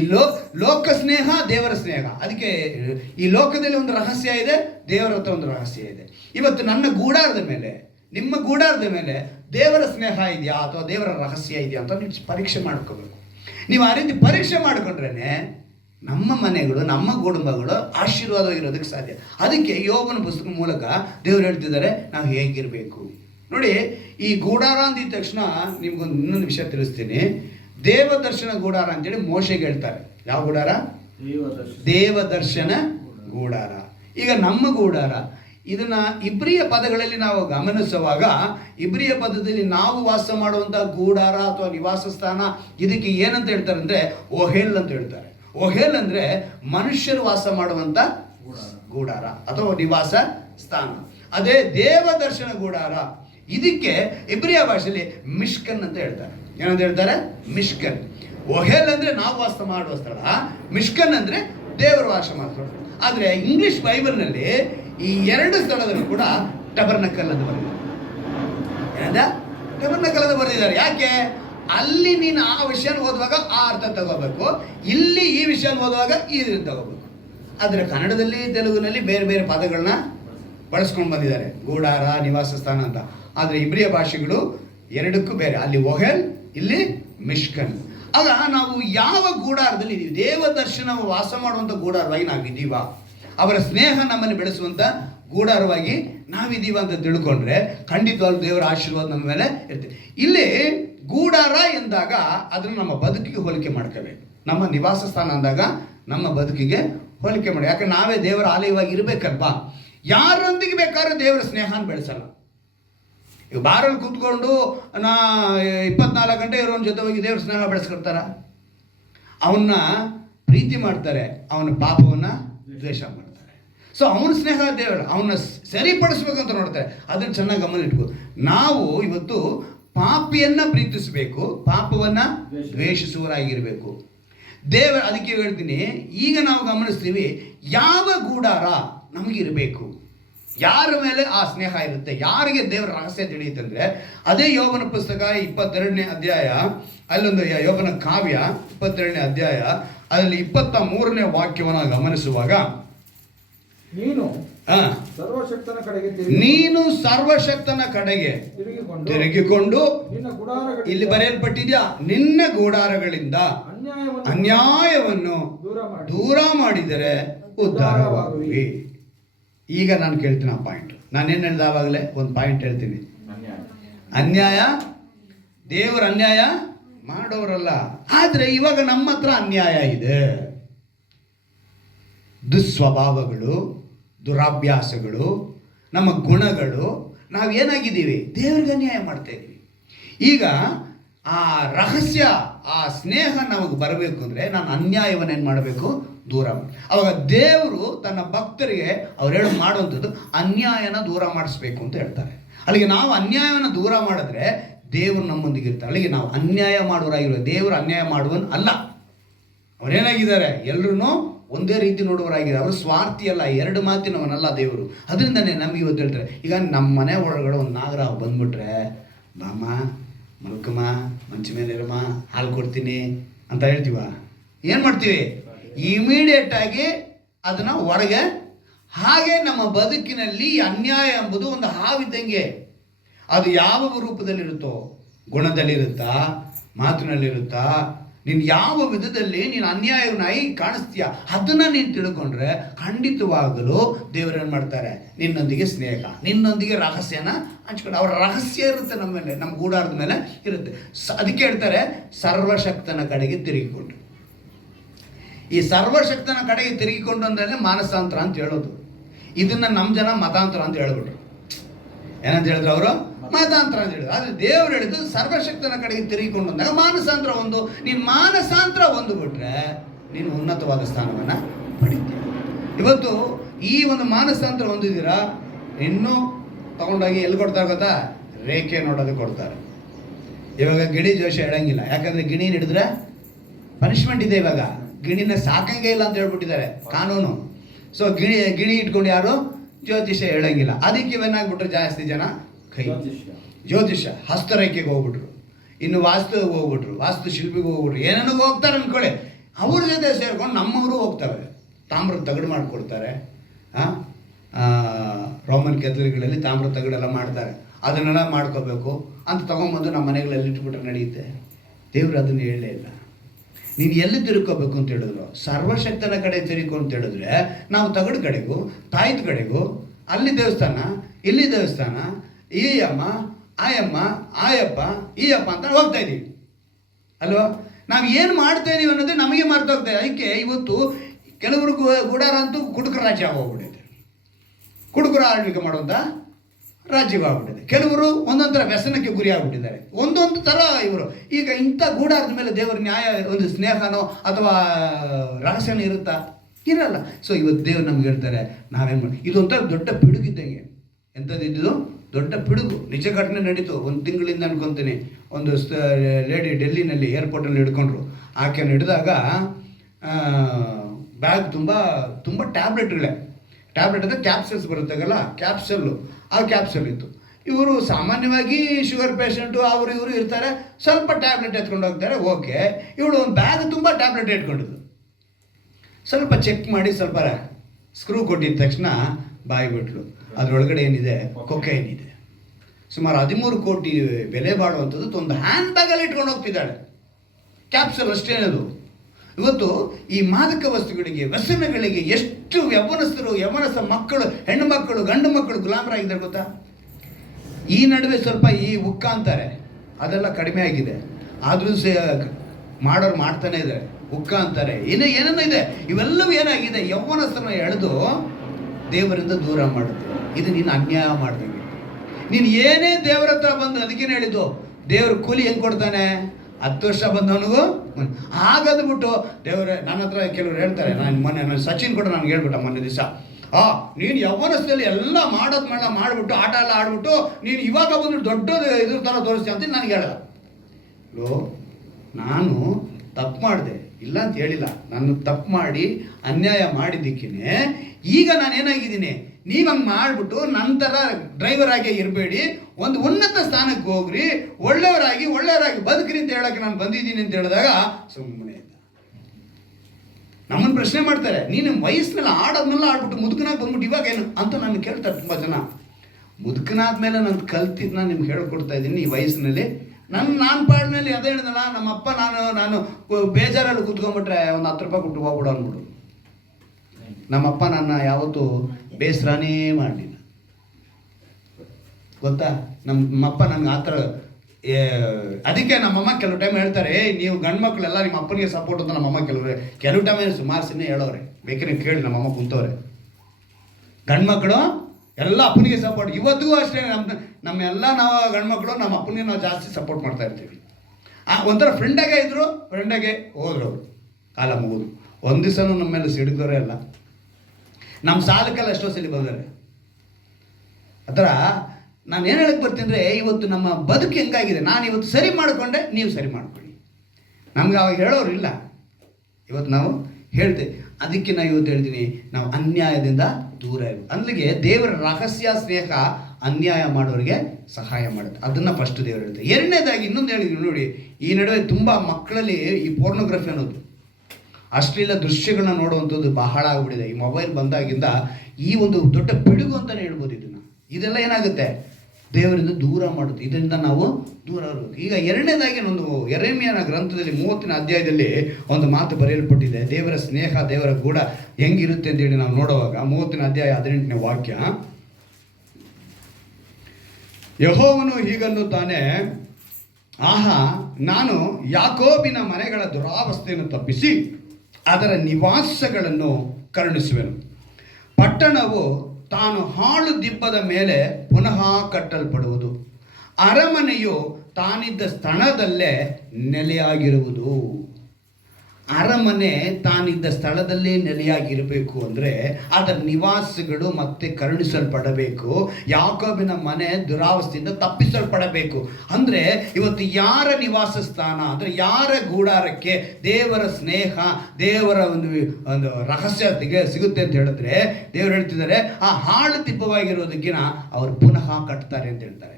ಲೋಕ ಸ್ನೇಹ, ದೇವರ ಸ್ನೇಹ. ಅದಕ್ಕೆ ಈ ಲೋಕದಲ್ಲಿ ಒಂದು ರಹಸ್ಯ ಇದೆ, ದೇವರ ಹತ್ರ ಒಂದು ರಹಸ್ಯ ಇದೆ. ಇವತ್ತು ನನ್ನ ಗೂಡಾರದ ಮೇಲೆ, ನಿಮ್ಮ ಗೂಡಾರದ ಮೇಲೆ ದೇವರ ಸ್ನೇಹ ಇದೆಯಾ ಅಥವಾ ದೇವರ ರಹಸ್ಯ ಇದೆಯಾ ಅಂತ ನೀವು ಪರೀಕ್ಷೆ ಮಾಡ್ಕೋಬೇಕು. ನೀವು ಆ ರೀತಿ ಪರೀಕ್ಷೆ ಮಾಡಿಕೊಂಡ್ರೆ ನಮ್ಮ ಮನೆಗಳು, ನಮ್ಮ ಕುಟುಂಬಗಳು ಆಶೀರ್ವಾದವಾಗಿರೋದಕ್ಕೆ ಸಾಧ್ಯ. ಅದಕ್ಕೆ ಯೋಬನ ಪುಸ್ತಕ ಮೂಲಕ ದೇವರು ಹೇಳ್ತಿದ್ದಾರೆ ನಾವು ಹೇಗಿರಬೇಕು ನೋಡಿ. ಈ ಗೂಡಾರ ಅಂದಿದ ತಕ್ಷಣ ನಿಮ್ಗೊಂದು ಇನ್ನೊಂದು ವಿಷಯ ತಿಳಿಸ್ತೀನಿ. ದೇವದರ್ಶನ ಗೂಡಾರ ಅಂತೇಳಿ ಮೋಶೆಗೆ ಹೇಳ್ತಾರೆ. ಯಾವ ಗೂಡಾರ? ದೇವದರ್ಶನ ಗೂಡಾರ. ಈಗ ನಮ್ಮ ಗೂಡಾರ, ಇದನ್ನ ಇಬ್ರಿಯ ಪದಗಳಲ್ಲಿ ನಾವು ಗಮನಿಸುವಾಗ, ಇಬ್ರಿಯ ಪದದಲ್ಲಿ ನಾವು ವಾಸ ಮಾಡುವಂಥ ಗೂಡಾರ ಅಥವಾ ನಿವಾಸ ಸ್ಥಾನ, ಇದಕ್ಕೆ ಏನಂತ ಹೇಳ್ತಾರೆ ಅಂದರೆ ಓಹೇಲ್ ಅಂತ ಹೇಳ್ತಾರೆ. ಓಹೇಲ್ ಅಂದರೆ ಮನುಷ್ಯರು ವಾಸ ಮಾಡುವಂಥ ಗೂಡಾರ ಅಥವಾ ನಿವಾಸ ಸ್ಥಾನ. ಅದೇ ದೇವದರ್ಶನ ಗೂಡಾರ, ಇದಕ್ಕೆ ಇಬ್ರಿಯ ಭಾಷೆಯಲ್ಲಿ ಮಿಷ್ಕನ್ ಅಂತ ಹೇಳ್ತಾರೆ. ಏನಂತ ಹೇಳ್ತಾರೆ? ಮಿಷ್ಕನ್. ಓಹೇಲ್ ಅಂದರೆ ನಾವು ವಾಸ ಮಾಡುವ ಸ್ಥಳ, ಮಿಷ್ಕನ್ ಅಂದರೆ ದೇವರು ವಾಸ ಮಾಡುವ. ಆದರೆ ಇಂಗ್ಲಿಷ್ ಬೈಬಲ್ನಲ್ಲಿ ಈ ಎರಡು ಸ್ಥಳದಲ್ಲೂ ಕೂಡ ಟಬರ್ನಕಲ್ ಅಂತ ಬರೆದಿದ್ದಾರೆ. ಏನಂದ? ಟಬರ್ನಕಲ್ ಅಂತ ಬರೆದಿದ್ದಾರೆ. ಯಾಕೆ? ಅಲ್ಲಿ ನೀನು ಆ ವಿಷಯನ ಓದುವಾಗ ಆ ಅರ್ಥ ತಗೋಬೇಕು, ಇಲ್ಲಿ ಈ ವಿಷಯನ ಓದುವಾಗ ಈ ರೀತಿ ತಗೋಬೇಕು. ಆದರೆ ಕನ್ನಡದಲ್ಲಿ, ತೆಲುಗಿನಲ್ಲಿ ಬೇರೆ ಬೇರೆ ಪದಗಳನ್ನ ಬಳಸ್ಕೊಂಡು ಬಂದಿದ್ದಾರೆ, ಗೂಡಾರ, ನಿವಾಸ ಸ್ಥಾನ ಅಂತ. ಆದರೆ ಇಬ್ರಿಯ ಭಾಷೆಗಳು ಎರಡಕ್ಕೂ ಬೇರೆ. ಅಲ್ಲಿ ಓಹೆಲ್, ಇಲ್ಲಿ ಮಿಷ್ಕನ್. ಆಗ ನಾವು ಯಾವ ಗೂಡಾರದಲ್ಲಿ ಇದೀವಿ? ದೇವದರ್ಶನ ವಾಸ ಮಾಡುವಂಥ ಗೂಡಾರವಾಗಿ ನಾವಿದ್ದೀವ? ಅವರ ಸ್ನೇಹ ನಮ್ಮನ್ನು ಬೆಳೆಸುವಂಥ ಗೂಡಾರವಾಗಿ ನಾವಿದ್ದೀವ ಅಂತ ತಿಳ್ಕೊಂಡ್ರೆ ಖಂಡಿತವಾಗ್ಲೂ ದೇವರ ಆಶೀರ್ವಾದ ನಮ್ಮ ಮೇಲೆ ಇರ್ತದೆ. ಇಲ್ಲಿ ಗೂಡಾರ ಎಂದಾಗ ಅದನ್ನು ನಮ್ಮ ಬದುಕಿಗೆ ಹೋಲಿಕೆ ಮಾಡ್ಕೋಬೇಕು. ನಮ್ಮ ನಿವಾಸ ಸ್ಥಾನ ಅಂದಾಗ ನಮ್ಮ ಬದುಕಿಗೆ ಹೋಲಿಕೆ ಮಾಡಿ. ಯಾಕೆ? ನಾವೇ ದೇವರ ಆಲಯವಾಗಿ ಇರಬೇಕಲ್ವಾ? ಯಾರೊಂದಿಗೆ ಬೇಕಾದ್ರೂ ದೇವರ ಸ್ನೇಹನ ಬೆಳೆಸಲ್ಲ. ಈಗ ಬಾರಲ್ಲಿ ಕೂತ್ಕೊಂಡು 24 ಗಂಟೆ ಇರೋನ ಜೊತೆ ಹೋಗಿ ದೇವ್ರ ಸ್ನೇಹ ಬೆಳೆಸ್ಕೊಡ್ತಾರ? ಅವನ್ನ ಪ್ರೀತಿ ಮಾಡ್ತಾರೆ, ಅವನ ಪಾಪವನ್ನು ದ್ವೇಷ ಮಾಡ್ತಾರೆ. ಸೊ ಅವನ ಸ್ನೇಹ ದೇವರ, ಅವನ್ನ ಸರಿಪಡಿಸ್ಬೇಕಂತ ನೋಡ್ತಾರೆ. ಅದನ್ನು ಚೆನ್ನಾಗಿ ಗಮನ ಇಟ್ಕೋ. ನಾವು ಇವತ್ತು ಪಾಪಿಯನ್ನ ಪ್ರೀತಿಸಬೇಕು, ಪಾಪವನ್ನ ದ್ವೇಷಿಸುವರಾಗಿರಬೇಕು. ದೇವರ, ಅದಕ್ಕೆ ಹೇಳ್ತೀನಿ, ಈಗ ನಾವು ಗಮನಿಸ್ತೀವಿ ಯಾವ ಗೂಡಾರ ನಮಗಿರಬೇಕು, ಯಾರ ಮೇಲೆ ಆ ಸ್ನೇಹ ಇರುತ್ತೆ, ಯಾರಿಗೆ ದೇವರ ರಹಸ್ಯ ತಿಳಿಯುತ್ತಂದ್ರೆ ಅದೇ ಯೋಬನ ಪುಸ್ತಕ 22ನೇ ಅಧ್ಯಾಯ, ಅಲ್ಲೊಂದು ಯೋಬನ ಕಾವ್ಯ 22ನೇ ಅಧ್ಯಾಯ, ಅದರಲ್ಲಿ 23ನೇ ವಾಕ್ಯವನ್ನು ಗಮನಿಸುವಾಗ, ನೀನು ಸರ್ವಶಕ್ತನ ಕಡೆಗೆ ತಿರುಗಿಕೊಂಡು ಇಲ್ಲಿ ಬರೆಯಲ್ಪಟ್ಟಿದ್ಯಾ, ನಿನ್ನ ಗೂಡಾರಗಳಿಂದ ಅನ್ಯಾಯವನ್ನು ದೂರ ಮಾಡಿದರೆ ಉದ್ಧಾರವಾಗುವಿ. ಈಗ ನಾನು ಕೇಳ್ತೀನಿ ಆ ಪಾಯಿಂಟ್. ನಾನೇನು ಹೇಳಿದೆ ಆವಾಗಲೇ ಒಂದು ಪಾಯಿಂಟ್ ಹೇಳ್ತೀನಿ. ಅನ್ಯಾಯ, ದೇವರು ಅನ್ಯಾಯ ಮಾಡೋರಲ್ಲ. ಆದರೆ ಇವಾಗ ನಮ್ಮ ಹತ್ರ ಅನ್ಯಾಯ ಇದೆ. ದುಸ್ವಭಾವಗಳು, ದುರಾಭ್ಯಾಸಗಳು, ನಮ್ಮ ಗುಣಗಳು, ನಾವೇನಾಗಿದ್ದೀವಿ? ದೇವರಿಗೆ ಅನ್ಯಾಯ ಮಾಡ್ತಾ ಇದ್ದೀವಿ. ಈಗ ಆ ರಹಸ್ಯ, ಆ ಸ್ನೇಹ ನಮಗೆ ಬರಬೇಕು ಅಂದರೆ ನಾನು ಅನ್ಯಾಯವನ್ನು ಏನು ಮಾಡಬೇಕು? ದೂರ ಮಾಡಿ. ಅವಾಗ ದೇವರು ತನ್ನ ಭಕ್ತರಿಗೆ ಅವ್ರು ಹೇಳಿ ಮಾಡುವಂಥದ್ದು ಅನ್ಯಾಯನ ದೂರ ಮಾಡಿಸ್ಬೇಕು ಅಂತ ಹೇಳ್ತಾರೆ. ಅಲ್ಲಿಗೆ ನಾವು ಅನ್ಯಾಯವನ್ನು ದೂರ ಮಾಡಿದ್ರೆ ದೇವರು ನಮ್ಮೊಂದಿಗೆ ಇರ್ತಾರೆ. ಅಲ್ಲಿಗೆ ನಾವು ಅನ್ಯಾಯ ಮಾಡೋರಾಗಿರೋ, ದೇವರು ಅನ್ಯಾಯ ಮಾಡುವನು ಅಲ್ಲ. ಅವರೇನಾಗಿದ್ದಾರೆ? ಎಲ್ಲರೂ ಒಂದೇ ರೀತಿ ನೋಡುವರಾಗಿದ್ದಾರೆ. ಅವರು ಸ್ವಾರ್ಥಿ ಅಲ್ಲ, ಎರಡು ಮಾತಿನವನಲ್ಲ ದೇವರು. ಅದರಿಂದನೇ ನಮಗೆ ಇವತ್ತು ಹೇಳ್ತಾರೆ. ಈಗ ನಮ್ಮ ಮನೆ ಒಳಗಡೆ ಒಂದು ನಾಗರಾವ್ ಬಂದ್ಬಿಟ್ರೆ, ಬಾಮ ಮಲ್ಕಮ್ಮ, ಮಂಚ ಮೇಲೆ ಇರಮ್ಮ, ಹಾಲು ಕೊಡ್ತೀನಿ ಅಂತ ಹೇಳ್ತೀವ? ಏನು ಮಾಡ್ತೀವಿ? ಇಮಿಡಿಯೇಟ್ ಆಗಿ ಅದನ್ನು ಹೊರಗೆ. ಹಾಗೆ ನಮ್ಮ ಬದುಕಿನಲ್ಲಿ ಅನ್ಯಾಯ ಎಂಬುದು ಒಂದು ಹಾವಿದ್ದಂಗೆ. ಅದು ಯಾವ ರೂಪದಲ್ಲಿರುತ್ತೋ, ಗುಣದಲ್ಲಿರುತ್ತಾ, ಮಾತಿನಲ್ಲಿರುತ್ತಾ, ನೀನು ಯಾವ ವಿಧದಲ್ಲಿ ನೀನು ಅನ್ಯಾಯವನ್ನಾಗಿ ಕಾಣಿಸ್ತೀಯ ಅದನ್ನು ನೀನು ತಿಳ್ಕೊಂಡ್ರೆ ಖಂಡಿತವಾಗಲೂ ದೇವರು ಏನು ಮಾಡ್ತಾರೆ? ನಿನ್ನೊಂದಿಗೆ ಸ್ನೇಹ, ನಿನ್ನೊಂದಿಗೆ ರಹಸ್ಯನ ಹಂಚ್ಕೊಂಡು. ಅವರ ರಹಸ್ಯ ಇರುತ್ತೆ ನಮ್ಮ ಮೇಲೆ, ನಮ್ಮ ಗೂಡಾರದ ಮೇಲೆ ಇರುತ್ತೆ. ಅದಕ್ಕೆ ಹೇಳ್ತಾರೆ ಸರ್ವಶಕ್ತನ ಕಡೆಗೆ ತಿರುಗಿಕೊಂಡು. ಈ ಸರ್ವಶಕ್ತನ ಕಡೆಗೆ ತಿರುಗಿಕೊಂಡು ಅಂದ್ರೆ ಮಾನಸಾಂತರ ಅಂತ ಹೇಳೋದು. ಇದನ್ನ ನಮ್ಮ ಜನ ಮತಾಂತರ ಅಂತ ಹೇಳ್ಬಿಟ್ರು. ಏನಂತ ಹೇಳಿದ್ರು ಅವರು? ಮತಾಂತರ ಅಂತ ಹೇಳಿದ್ರು. ಆದರೆ ದೇವರು ಹೇಳಿದ್ದು ಸರ್ವಶಕ್ತನ ಕಡೆಗೆ ತಿರುಗಿಕೊಂಡು ಅಂದಾಗ ಮಾನಸಾಂತರ ಒಂದು. ನೀನು ಮಾನಸಾಂತರ ಒಂದು ಬಿಟ್ರೆ ನೀನು ಉನ್ನತವಾದ ಸ್ಥಾನವನ್ನು ಪಡಿತೀಯ. ಇವತ್ತು ಈ ಒಂದು ಮಾನಸಾಂತರ ಹೊಂದಿದ್ದೀರಾ, ಇನ್ನೂ ತಗೊಂಡೋಗಿ ಎಲ್ಲಿ ಕೊಡ್ತಾರೆ ಗೊತ್ತಾ? ರೇಖೆ ನೋಡೋದು ಕೊಡ್ತಾರೆ. ಇವಾಗ ಗಿಣಿ ಜೋಶಿ ಹೇಳಂಗಿಲ್ಲ, ಯಾಕಂದ್ರೆ ಗಿಣಿ ಹಿಡಿದ್ರೆ ಪನಿಷ್ಮೆಂಟ್ ಇದೆ. ಇವಾಗ ಗಿಣಿನ ಸಾಕಂಗೆ ಇಲ್ಲ ಅಂತ ಹೇಳ್ಬಿಟ್ಟಿದ್ದಾರೆ ಕಾನೂನು. ಸೊ ಗಿಣಿ ಇಟ್ಕೊಂಡು ಯಾರು ಜ್ಯೋತಿಷ್ಯ ಹೇಳಂಗಿಲ್ಲ. ಅದಕ್ಕೆ ಇವೇನಾಗ್ಬಿಟ್ರು ಜಾಸ್ತಿ ಜನ? ಜ್ಯೋತಿಷ್ಯ ಹಸ್ತರೇಖೆಗೆ ಹೋಗ್ಬಿಟ್ರು. ಇನ್ನು ವಾಸ್ತು ಹೋಗ್ಬಿಟ್ರು, ವಾಸ್ತು ಶಿಲ್ಪಿಗೆ ಹೋಗ್ಬಿಟ್ರು, ಏನೇನೋ ಹೋಗ್ತಾರೆ ಅಂದ್ಕೊಳ್ಳಿ. ಅವ್ರ ಜೊತೆ ಸೇರ್ಕೊಂಡು ನಮ್ಮವರು ಹೋಗ್ತವೆ. ತಾಮ್ರದ ತಗಡು ಮಾಡಿಕೊಡ್ತಾರೆ. ರೋಮನ್ ಕೆತ್ತಲಿಗಳಲ್ಲಿ ತಾಮ್ರದ ತಗಡೆಲ್ಲ ಮಾಡ್ತಾರೆ. ಅದನ್ನೆಲ್ಲ ಮಾಡ್ಕೋಬೇಕು ಅಂತ ತೊಗೊಂಬಂದು ನಮ್ಮ ಮನೆಗಳಲ್ಲಿ ಇಟ್ಬಿಟ್ರೆ ನಡೆಯುತ್ತೆ? ದೇವರು ಅದನ್ನು ಹೇಳಲೇ ಇಲ್ಲ. ನೀನು ಎಲ್ಲಿ ತಿರುಕೋಬೇಕು ಅಂತ ಹೇಳಿದ್ರು, ಸರ್ವಶಕ್ತನ ಕಡೆ ತಿರುಕು ಅಂತ ಹೇಳಿದ್ರೆ ನಾವು ತಗಡು ಕಡೆಗೂ ತಾಯ್ದ ಕಡೆಗೂ, ಅಲ್ಲಿ ದೇವಸ್ಥಾನ ಇಲ್ಲಿ ದೇವಸ್ಥಾನ, ಈ ಅಮ್ಮ ಆಯಮ್ಮ ಆಯಪ್ಪ ಈ ಅಪ್ಪ ಅಂತ ಹೋಗ್ತಾ ಇದ್ದೀವಿ ಅಲ್ವಾ? ನಾವು ಏನು ಮಾಡ್ತಾ ಇದೀವಿ ಅನ್ನೋದು ನಮಗೆ ಮರ್ತೋಗ್ತಾ ಇದೆ. ಅದಕ್ಕೆ ಇವತ್ತು ಕೆಲವರು ಗುಡಾರ ಅಂತೂ ಕುಡುಕರ ರಾಜ್ಯ ಆಗೋಗ್ಬಿಟ್ಟಿದೆ, ಕುಡುಕರ ಆಳ್ವಿಕೆ ಮಾಡುವಂಥ ರಾಜ್ಯವಾಗ್ಬಿಟ್ಟಿದೆ. ಕೆಲವರು ಒಂದೊಂದು ಥರ ವ್ಯಸನಕ್ಕೆ ಗುರಿ ಆಗ್ಬಿಟ್ಟಿದ್ದಾರೆ, ಒಂದೊಂದು ಥರ ಇವರು. ಈಗ ಇಂಥ ಗೂಡಾರದ ಮೇಲೆ ದೇವರ ನ್ಯಾಯ, ಒಂದು ಸ್ನೇಹನೋ ಅಥವಾ ರಹಸ್ಯನೋ ಇರುತ್ತಾ? ಇರಲ್ಲ. ಸೊ ಇವತ್ತು ದೇವರು ನಮ್ಗೆ ಹೇಳ್ತಾರೆ ನಾವೇನು ಮಾಡಿ, ಇದೊಂಥರ ದೊಡ್ಡ ಪಿಡುಗಿದ್ದಂಗೆ. ಎಂಥದ್ದು? ದೊಡ್ಡ ಪಿಡುಗು. ನಿಜ ಘಟನೆ ನಡೀತು. ಒಂದು ತಿಂಗಳಿಂದ ಅನ್ಕೊತೀನಿ, ಒಂದು ಲೇಡಿ ಡೆಲ್ಲಿನಲ್ಲಿ ಏರ್ಪೋರ್ಟಲ್ಲಿ ಹಿಡ್ಕೊಂಡ್ರು. ಆಕೆಯನ್ನು ಹಿಡಿದಾಗ ಬ್ಯಾಗ್ ತುಂಬ ತುಂಬ ಟ್ಯಾಬ್ಲೆಟ್ಗಳೇ, ಟ್ಯಾಬ್ಲೆಟ್ ಅಂದರೆ ಕ್ಯಾಪ್ಸಲ್ಸ್ ಬರುತ್ತಾಗಲ್ಲ, ಕ್ಯಾಪ್ಸಲ್ಲು, ಆ ಕ್ಯಾಪ್ಸಲ್ ಇತ್ತು. ಇವರು ಸಾಮಾನ್ಯವಾಗಿ ಶುಗರ್ ಪೇಷಂಟು ಅವರು ಇವರು ಇರ್ತಾರೆ, ಸ್ವಲ್ಪ ಟ್ಯಾಬ್ಲೆಟ್ ಎತ್ಕೊಂಡು ಹೋಗ್ತಾರೆ, ಓಕೆ. ಇವಳು ಒಂದು ಬ್ಯಾಗ್ ತುಂಬ ಟ್ಯಾಬ್ಲೆಟ್ ಇಟ್ಕೊಂಡಿದ್ದು. ಸ್ವಲ್ಪ ಚೆಕ್ ಮಾಡಿ ಸ್ವಲ್ಪ ಸ್ಕ್ರೂ ಕೊಟ್ಟಿದ ತಕ್ಷಣ ಬಾಯಿ ಬಿಟ್ಲು. ಅದರೊಳಗಡೆ ಏನಿದೆ? ಕೊಕೈನ್ ಇದೆ. ಸುಮಾರು 13 ಕೋಟಿ ಬೆಲೆ ಬಾಳುವಂಥದ್ದು ಒಂದು ಹ್ಯಾಂಡ್ ಬ್ಯಾಗಲ್ಲಿ ಇಟ್ಕೊಂಡು ಹೋಗ್ತಿದ್ದಾಳೆ. ಕ್ಯಾಪ್ಸಲ್ ಅಷ್ಟೇನದು. ಇವತ್ತು ಈ ಮಾದಕ ವಸ್ತುಗಳಿಗೆ, ವ್ಯಸನಗಳಿಗೆ ಎಷ್ಟು ಯೌವನಸ್ಥರು, ಯೌವನಸ್ಥ ಮಕ್ಕಳು, ಹೆಣ್ಣು ಮಕ್ಕಳು, ಗಂಡು ಮಕ್ಕಳು ಗುಲಾಮರಾಗಿದ್ದಾರೆ ಗೊತ್ತಾ? ಈ ನಡುವೆ ಸ್ವಲ್ಪ ಈ ಉಕ್ಕ ಅಂತಾರೆ, ಅದೆಲ್ಲ ಕಡಿಮೆ ಆಗಿದೆ. ಆದರೂ ಮಾಡೋರು ಮಾಡ್ತಾನೆ ಇದ್ದಾರೆ. ಉಕ್ಕ ಅಂತಾರೆ, ಏನೇನೋ ಇದೆ. ಇವೆಲ್ಲವೂ ಏನಾಗಿದೆ? ಯೌವನಸ್ಥರನ್ನ ಎಳೆದು ದೇವರಿಂದ ದೂರ ಮಾಡುತ್ತೆ. ಇದು ನೀನು ಅನ್ಯಾಯ ಮಾಡ್ದಂಗೆ. ನೀನು ಏನೇ ದೇವರ ಹತ್ರ ಬಂದು, ಅದಕ್ಕೇನು ಹೇಳಿದ್ದು, ದೇವ್ರ ಕೂಲಿ ಹೆಂಗೆ ಕೊಡ್ತಾನೆ? 10 ವರ್ಷ ಬಂದವನಿಗೂ ಹಾಗಂದ್ಬಿಟ್ಟು ದೇವರೇ. ನನ್ನ ಹತ್ರ ಕೆಲವರು ಹೇಳ್ತಾರೆ, ನಾನು ಸಚಿನ್ ಕೂಡ ನನಗೆ ಹೇಳ್ಬಿಟ್ಟ ಮೊನ್ನೆ ದಿವಸ, ನೀನು ಯೌವನಸ್ಥದಲ್ಲಿ ಎಲ್ಲ ಮಾಡಿಬಿಟ್ಟು ಆಟ ಎಲ್ಲ ಆಡ್ಬಿಟ್ಟು ನೀನು ಇವಾಗ ಬಂದು ದೊಡ್ಡದು ಇದ್ರ ಥರ ತೋರಿಸ್ತೀಯ ಅಂತ ನನಗೆ ಹೇಳ. ನಾನು ತಪ್ಪು ಮಾಡಿದೆ, ಇಲ್ಲ ಅಂತ ಹೇಳಿಲ್ಲ. ನಾನು ತಪ್ಪು ಮಾಡಿ ಅನ್ಯಾಯ ಮಾಡಿದ್ದಕ್ಕೇ ಈಗ ನಾನೇನಾಗಿದ್ದೀನಿ, ನೀವು ಹಂಗೆ ಮಾಡಿಬಿಟ್ಟು ನಂತರ ಡ್ರೈವರ್ ಆಗೇ ಇರಬೇಡಿ, ಒಂದು ಉನ್ನತ ಸ್ಥಾನಕ್ಕೆ ಹೋಗ್ರಿ, ಒಳ್ಳೆಯವರಾಗಿ ಬದುಕ್ರಿ ಅಂತ ಹೇಳೋಕ್ಕೆ ನಾನು ಬಂದಿದ್ದೀನಿ ಅಂತ ಹೇಳಿದಾಗ ಸುಮ್ಮನೆ ಇಲ್ಲ. ನಮ್ಮನ್ನು ಪ್ರಶ್ನೆ ಮಾಡ್ತಾರೆ, ನೀನು ವಯಸ್ಸಿನಲ್ಲಿ ಆಡೋದ್ನೆಲ್ಲ ಆಡ್ಬಿಟ್ಟು ಮುದುಕನಾಗಿ ಬಂದ್ಬಿಟ್ಟು ಇವಾಗ ಏನು ಅಂತ ನಾನು ಕೇಳ್ತಾರೆ ತುಂಬ ಜನ. ಮುದುಕನಾದ್ಮೇಲೆ ನಾನು ಕಲ್ತಿದ್ನ ನಿಮ್ಗೆ ಹೇಳ್ಕೊಡ್ತಾ ಇದ್ದೀನಿ. ಈ ವಯಸ್ಸಿನಲ್ಲಿ ನಾನು ಪಾಡಿನಲ್ಲಿ ಅದೇ ಹೇಳಿದಲ್ಲ, ನಮ್ಮಪ್ಪ ನಾನು ಬೇಜಾರಲ್ಲಿ ಕೂತ್ಕೊಂಡ್ಬಿಟ್ರೆ ಒಂದು 10 ರೂಪಾಯಿ ಕೊಟ್ಟು ಹೋಗ್ಬಿಡು ಅಂದ್ಬಿಡು. ನಮ್ಮಪ್ಪ ನನ್ನ ಯಾವತ್ತೂ ಬೇಸರನೇ ಮಾಡಲಿಲ್ಲ ಗೊತ್ತಾ? ನಮ್ಮಪ್ಪ ನನಗೆ ಆ ಥರ. ಅದಕ್ಕೆ ನಮ್ಮಮ್ಮ ಕೆಲವು ಟೈಮ್ ಹೇಳ್ತಾರೆ, ನೀವು ಗಂಡು ಮಕ್ಕಳೆಲ್ಲ ನಿಮ್ಮ ಅಪ್ಪನಿಗೆ ಸಪೋರ್ಟ್ ಅಂತ ನಮ್ಮಮ್ಮ ಕೆಲವು ಟೈಮ್ ಸುಮಾರು ಸಿನ್ನೆ ಹೇಳೋರೆ. ಬೇಕೇ ಕೇಳಿ, ನಮ್ಮಮ್ಮ ಕುಂತವ್ರೆ. ಗಂಡು ಮಕ್ಕಳು ಎಲ್ಲ ಅಪ್ಪನಿಗೆ ಸಪೋರ್ಟ್. ಇವತ್ತಿಗೂ ಅಷ್ಟೇ ನಮ್ಮೆಲ್ಲ ನಾವು ಗಂಡು ಮಕ್ಕಳು ನಮ್ಮ ಅಪ್ಪನಿಗೆ ನಾವು ಜಾಸ್ತಿ ಸಪೋರ್ಟ್ ಮಾಡ್ತಾ ಇರ್ತೀವಿ. ಒಂಥರ ಫ್ರೆಂಡಾಗೆ ಇದ್ದರು, ಫ್ರೆಂಡಾಗೆ ಹೋದ್ರು. ಅವರು ಕಾಲ ಮುಗಿದು ಒಂದು ದಿವಸನೂ ನಮ್ಮ ಮೇಲೆ ಸಿಡಿದವರೇ ಅಲ್ಲ. ನಮ್ಮ ಸಾಲಕ್ಕೆಲ್ಲ ಎಷ್ಟೋ ಸಲ ಬಂದರೆ ಆ ಥರ. ನಾನು ಏನು ಹೇಳಕ್ಕೆ ಬರ್ತೀನಿ ಅಂದರೆ, ಇವತ್ತು ನಮ್ಮ ಬದುಕು ಹೆಂಗಾಗಿದೆ, ನಾನು ಇವತ್ತು ಸರಿ ಮಾಡಿಕೊಂಡೆ, ನೀವು ಸರಿ ಮಾಡ್ಕೊಳ್ಳಿ. ನಮ್ಗೆ ಅವಾಗ ಹೇಳೋರು ಇಲ್ಲ, ಇವತ್ತು ನಾವು ಹೇಳ್ತೇವೆ. ಅದಕ್ಕೆ ನಾನು ಇವತ್ತು ಹೇಳ್ತೀನಿ, ನಾವು ಅನ್ಯಾಯದಿಂದ ದೂರ ಇರು. ಅಲ್ಲಿಗೆ ದೇವರ ರಹಸ್ಯ ಸ್ನೇಹ ಅನ್ಯಾಯ ಮಾಡೋರಿಗೆ ಸಹಾಯ ಮಾಡುತ್ತೆ. ಅದನ್ನು ಫಸ್ಟ್ ದೇವರು ಹೇಳ್ತಾರೆ. ಎರಡನೇದಾಗಿ ಇನ್ನೊಂದು ಹೇಳಿದ್ರು ನೋಡಿ, ಈ ನಡುವೆ ತುಂಬ ಮಕ್ಕಳಲ್ಲಿ ಈ ಪೋರ್ನೋಗ್ರಫಿ ಅನ್ನೋದು, ಅಶ್ಲೀಲ ದೃಶ್ಯಗಳನ್ನ ನೋಡುವಂಥದ್ದು ಬಹಳ ಆಗ್ಬಿಟ್ಟಿದೆ. ಈ ಮೊಬೈಲ್ ಬಂದಾಗಿಂದ ಈ ಒಂದು ದೊಡ್ಡ ಪಿಡುಗು ಅಂತಲೇ ಹೇಳ್ಬೋದು ಇದನ್ನು. ಇದೆಲ್ಲ ಏನಾಗುತ್ತೆ? ದೇವರಿಂದ ದೂರ ಮಾಡುತ್ತೆ. ಇದರಿಂದ ನಾವು ದೂರ ಇರಬೇಕು. ಈಗ ಎರಡನೇದಾಗಿ ಒಂದು ಯೆರೆಮೀಯನ ಗ್ರಂಥದಲ್ಲಿ 30ನೇ ಅಧ್ಯಾಯದಲ್ಲಿ ಒಂದು ಮಾತು ಬರೆಯಲ್ಪಟ್ಟಿದೆ. ದೇವರ ಸ್ನೇಹ, ದೇವರ ಗೂಢ ಹೆಂಗಿರುತ್ತೆ ಅಂತೇಳಿ ನಾವು ನೋಡುವಾಗ 30ನೇ ಅಧ್ಯಾಯ 18ನೇ ವಾಕ್ಯ, ಯೆಹೋವನು ಹೀಗನ್ನುತ್ತಾನೆ, ಆಹಾ, ನಾನು ಯಾಕೋಬಿನ ಮನೆಗಳ ದುರಾವಸ್ಥೆಯನ್ನು ತಪ್ಪಿಸಿ ಅದರ ನಿವಾಸಗಳನ್ನು ಕರುಣಿಸುವೆನು. ಪಟ್ಟಣವು ತಾನು ಹಾಳು ದಿಬ್ಬದ ಮೇಲೆ ಪುನಃ ಕಟ್ಟಲ್ಪಡುವುದು, ಅರಮನೆಯು ತಾನಿದ್ದ ಸ್ಥಳದಲ್ಲೇ ನೆಲೆಯಾಗಿರುವುದು. ಅರಮನೆ ತಾನಿದ್ದ ಸ್ಥಳದಲ್ಲೇ ನೆಲೆಯಾಗಿರಬೇಕು ಅಂದರೆ ಅದರ ನಿವಾಸಗಳು ಮತ್ತೆ ಕರುಣಿಸಲ್ಪಡಬೇಕು. ಯಾಕೋಬಿನ ಮನೆ ದುರಾವಸ್ಥೆಯಿಂದ ತಪ್ಪಿಸಲ್ಪಡಬೇಕು. ಅಂದರೆ ಇವತ್ತು ಯಾರ ನಿವಾಸ ಸ್ಥಾನ ಅಂದರೆ, ಯಾರ ಗೂಡಾರಕ್ಕೆ ದೇವರ ಸ್ನೇಹ, ದೇವರ ಒಂದು ರಹಸ್ಯ ಸಿಗುತ್ತೆ ಅಂತ ಹೇಳಿದ್ರೆ, ದೇವರು ಹೇಳ್ತಿದ್ದಾರೆ, ಆ ಹಾಳು ದಿಬ್ಬವಾಗಿರೋದಕ್ಕಿಂತ ಅವರು ಪುನಃ ಕಟ್ತಾರೆ ಅಂತ ಹೇಳ್ತಾರೆ.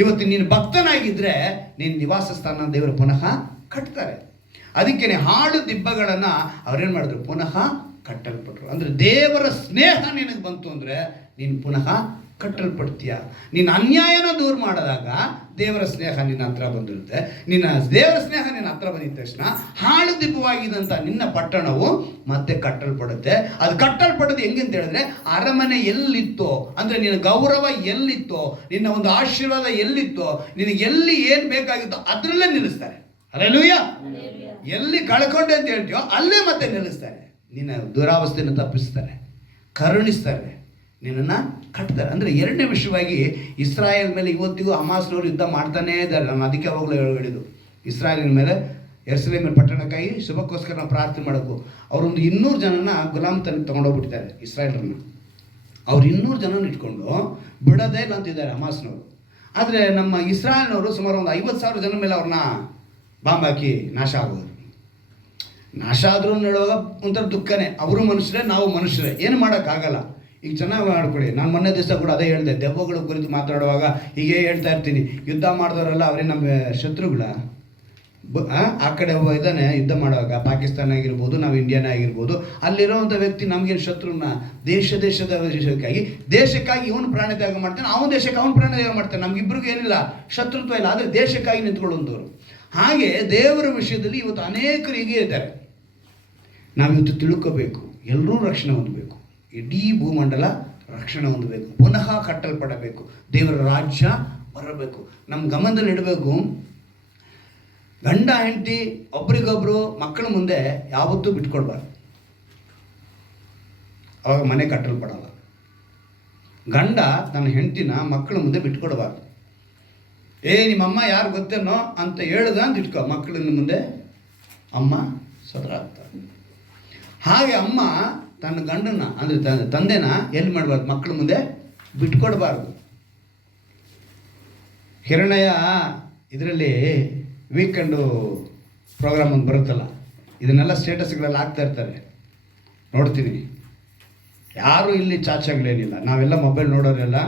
ಇವತ್ತು ನೀನು ಭಕ್ತನಾಗಿದ್ದರೆ ನಿನ್ನ ನಿವಾಸ ಸ್ಥಾನ ದೇವರು ಪುನಃ ಕಟ್ತಾರೆ. ಅದಕ್ಕೇನೆ ಹಾಳು ದಿಬ್ಬಗಳನ್ನು ಅವ್ರೇನು ಮಾಡಿದ್ರು, ಪುನಃ ಕಟ್ಟಲ್ಪಟ್ರು. ಅಂದರೆ ದೇವರ ಸ್ನೇಹ ನಿನಗೆ ಬಂತು ಅಂದರೆ ನೀನು ಪುನಃ ಕಟ್ಟಲ್ಪಡ್ತೀಯ. ನಿನ್ನ ಅನ್ಯಾಯನ ದೂರ ಮಾಡಿದಾಗ ದೇವರ ಸ್ನೇಹ ನಿನ್ನ ಹತ್ರ ಬಂದಿರುತ್ತೆ. ದೇವರ ಸ್ನೇಹ ನಿನ್ನ ಹತ್ರ ಬಂದಿದ ತಕ್ಷಣ ಹಾಳು ದಿಬ್ಬವಾಗಿದ್ದಂಥ ನಿನ್ನ ಪಟ್ಟಣವು ಮತ್ತೆ ಕಟ್ಟಲ್ಪಡುತ್ತೆ. ಅದು ಕಟ್ಟಲ್ಪಡೋದು ಹೆಂಗೆ ಅಂತ ಹೇಳಿದ್ರೆ, ಅರಮನೆ ಎಲ್ಲಿತ್ತೋ, ಅಂದರೆ ನಿನ್ನ ಗೌರವ ಎಲ್ಲಿತ್ತೋ, ನಿನ್ನ ಒಂದು ಆಶೀರ್ವಾದ ಎಲ್ಲಿತ್ತೋ, ನಿನಗೆ ಎಲ್ಲಿ ಏನು ಬೇಕಾಗಿತ್ತೋ ಅದರಲ್ಲೇ ನಿಲ್ಲಿಸ್ತಾರೆ. ಹಲ್ಲೆಲೂಯಾ. ಎಲ್ಲಿ ಕಳ್ಕೊಂಡೆ ಅಂತ ಹೇಳ್ತೀಯೋ ಅಲ್ಲೇ ಮತ್ತೆ ನಿಲ್ಲಿಸ್ತಾರೆ. ನಿನ್ನ ದುರಾವಸ್ಥೆಯನ್ನು ತಪ್ಪಿಸ್ತಾರೆ, ಕರುಣಿಸ್ತಾರೆ, ನಿನ್ನನ್ನು ಕಟ್ತಾರೆ. ಅಂದರೆ ಎರಡನೇ ವಿಷಯವಾಗಿ ಇಸ್ರಾಯೇಲ್ ಮೇಲೆ ಇವತ್ತಿಗೂ ಹಮಾಸ್ನವರು ಯುದ್ಧ ಮಾಡ್ತಾನೇ ಇದ್ದಾರೆ. ನಾನು ಅದಕ್ಕೆ ಅವಾಗಲೂ ಹೇಳಿದ್ದು, ಇಸ್ರಾಯೇಲಿನ ಮೇಲೆ ಯೆರೂಸಲೇಮಿನ ಪಟ್ಟಣಕ್ಕಾಗಿ ಶುಭಕ್ಕೋಸ್ಕರ ನಾವು ಪ್ರಾರ್ಥನೆ ಮಾಡೋಕ್ಕೂ ಅವರೊಂದು 200 ಜನನ ಗುಲಾಮತನಕ್ಕೆ ತೊಗೊಂಡೋಗ್ಬಿಟ್ಟಿದ್ದಾರೆ ಇಸ್ರಾಯೇಲರನ್ನು. ಅವ್ರು 200 ಜನನ ಇಟ್ಕೊಂಡು ಬಿಡೋದೇ ಇಲ್ಲ ಅಂತಿದ್ದಾರೆ ಹಮಾಸ್ನವರು. ಆದರೆ ನಮ್ಮ ಇಸ್ರಾಯೇಲ್ನವರು ಸುಮಾರು ಒಂದು 50,000 ಜನ ಮೇಲೆ ಅವ್ರನ್ನ ಬಾಂಬ್ ಹಾಕಿ ನಾಶ ಆಗೋದು. ನಾಶ ಆದರೂ ಹೇಳುವಾಗ ಒಂಥರ ದುಃಖನೇ. ಅವರು ಮನುಷ್ಯರೇ, ನಾವು ಮನುಷ್ಯರೇ, ಏನು ಮಾಡೋಕ್ಕಾಗಲ್ಲ. ಈಗ ಚೆನ್ನಾಗಿ ಮಾಡ್ಕೊಳ್ಳಿ. ನಾನು ಮೊನ್ನೆ ದಿವಸ ಕೂಡ ಅದೇ ಹೇಳಿದೆ, ದೆವ್ವಗಳ ಕುರಿತು ಮಾತಾಡುವಾಗ ಹೀಗೆ ಹೇಳ್ತಾ ಇರ್ತೀನಿ, ಯುದ್ಧ ಮಾಡಿದವರೆಲ್ಲ ಅವರೇ ನಮ್ಮ ಶತ್ರುಗಳ. ಆ ಕಡೆ ಒಬ್ಬ ಇದ್ದಾನೆ ಯುದ್ಧ ಮಾಡುವಾಗ, ಪಾಕಿಸ್ತಾನ ಆಗಿರ್ಬೋದು, ನಾವು ಇಂಡಿಯಾನೇ ಆಗಿರ್ಬೋದು, ಅಲ್ಲಿರೋವಂಥ ವ್ಯಕ್ತಿ ನಮಗೇನು ಶತ್ರುನ, ದೇಶದ ದೇಶಕ್ಕಾಗಿ ಇವನು ಪ್ರಾಣತ್ಯಾಗ ಮಾಡ್ತಾನೆ, ಅವನ ದೇಶಕ್ಕೆ ಅವನು ಪ್ರಾಣತ್ಯಾಗ ಮಾಡ್ತಾನೆ. ನಮಗಿಬ್ರಿಗೂ ಏನಿಲ್ಲ, ಶತ್ರುತ್ವ ಇಲ್ಲ, ಆದರೆ ದೇಶಕ್ಕಾಗಿ ನಿಂತ್ಕೊಳ್ಳುವಂಥವ್ರು. ಹಾಗೆ ದೇವರ ವಿಷಯದಲ್ಲಿ ಇವತ್ತು ಅನೇಕರು ಹೀಗೆ ಇದ್ದಾರೆ. ನಾವಿವತ್ತು ತಿಳ್ಕೋಬೇಕು, ಎಲ್ಲರೂ ರಕ್ಷಣೆ ಹೊಂದಬೇಕು, ಇಡೀ ಭೂಮಂಡಲ ರಕ್ಷಣೆ ಹೊಂದಬೇಕು, ಪುನಃ ಕಟ್ಟಲ್ಪಡಬೇಕು, ದೇವರ ರಾಜ್ಯ ಬರಬೇಕು. ನಮ್ಮ ಗಮನದಲ್ಲಿ ಇಡಬೇಕು, ಗಂಡ ಹೆಂಡತಿ ಒಬ್ರಿಗೊಬ್ರು ಮಕ್ಕಳ ಮುಂದೆ ಯಾವತ್ತೂ ಬಿಟ್ಕೊಡ್ಬಾರ್ದು. ಅವಾಗ ಮನೆ ಕಟ್ಟಲ್ಪಡಲ್ಲ. ಗಂಡ ತನ್ನ ಹೆಂಡತಿನ ಮಕ್ಕಳ ಮುಂದೆ ಬಿಟ್ಕೊಡ್ಬಾರ್ದು. ನಿಮ್ಮಮ್ಮ ಯಾರು ಗೊತ್ತೇನೋ ಅಂತ ಹೇಳ್ದ ಅಂತ ಇಟ್ಕೋ, ಮಕ್ಕಳಿನ ಮುಂದೆ ಅಮ್ಮ ಸದರಾಗ್ತಾರೆ. ಹಾಗೆ ಅಮ್ಮ ತನ್ನ ಗಂಡನ ಅಂದರೆ ತಂದೆನ ಎಲ್ಲಿ ಮಾಡಬಾರ್ದು, ಮಕ್ಕಳ ಮುಂದೆ ಬಿಟ್ಕೊಡ್ಬಾರ್ದು. ಹಿರಣ್ಯ ಇದರಲ್ಲಿ ವೀಕೆಂಡು ಪ್ರೋಗ್ರಾಮ್ ಒಂದು ಬರುತ್ತಲ್ಲ, ಇದನ್ನೆಲ್ಲ ಸ್ಟೇಟಸ್ಗಳಲ್ಲಿ ಹಾಕ್ತಾ ಇರ್ತಾರೆ, ನೋಡ್ತೀನಿ. ಯಾರೂ ಇಲ್ಲಿ ಚಾಚಾಗಳೇನಿಲ್ಲ, ನಾವೆಲ್ಲ ಮೊಬೈಲ್ ನೋಡೋರೆಲ್ಲ.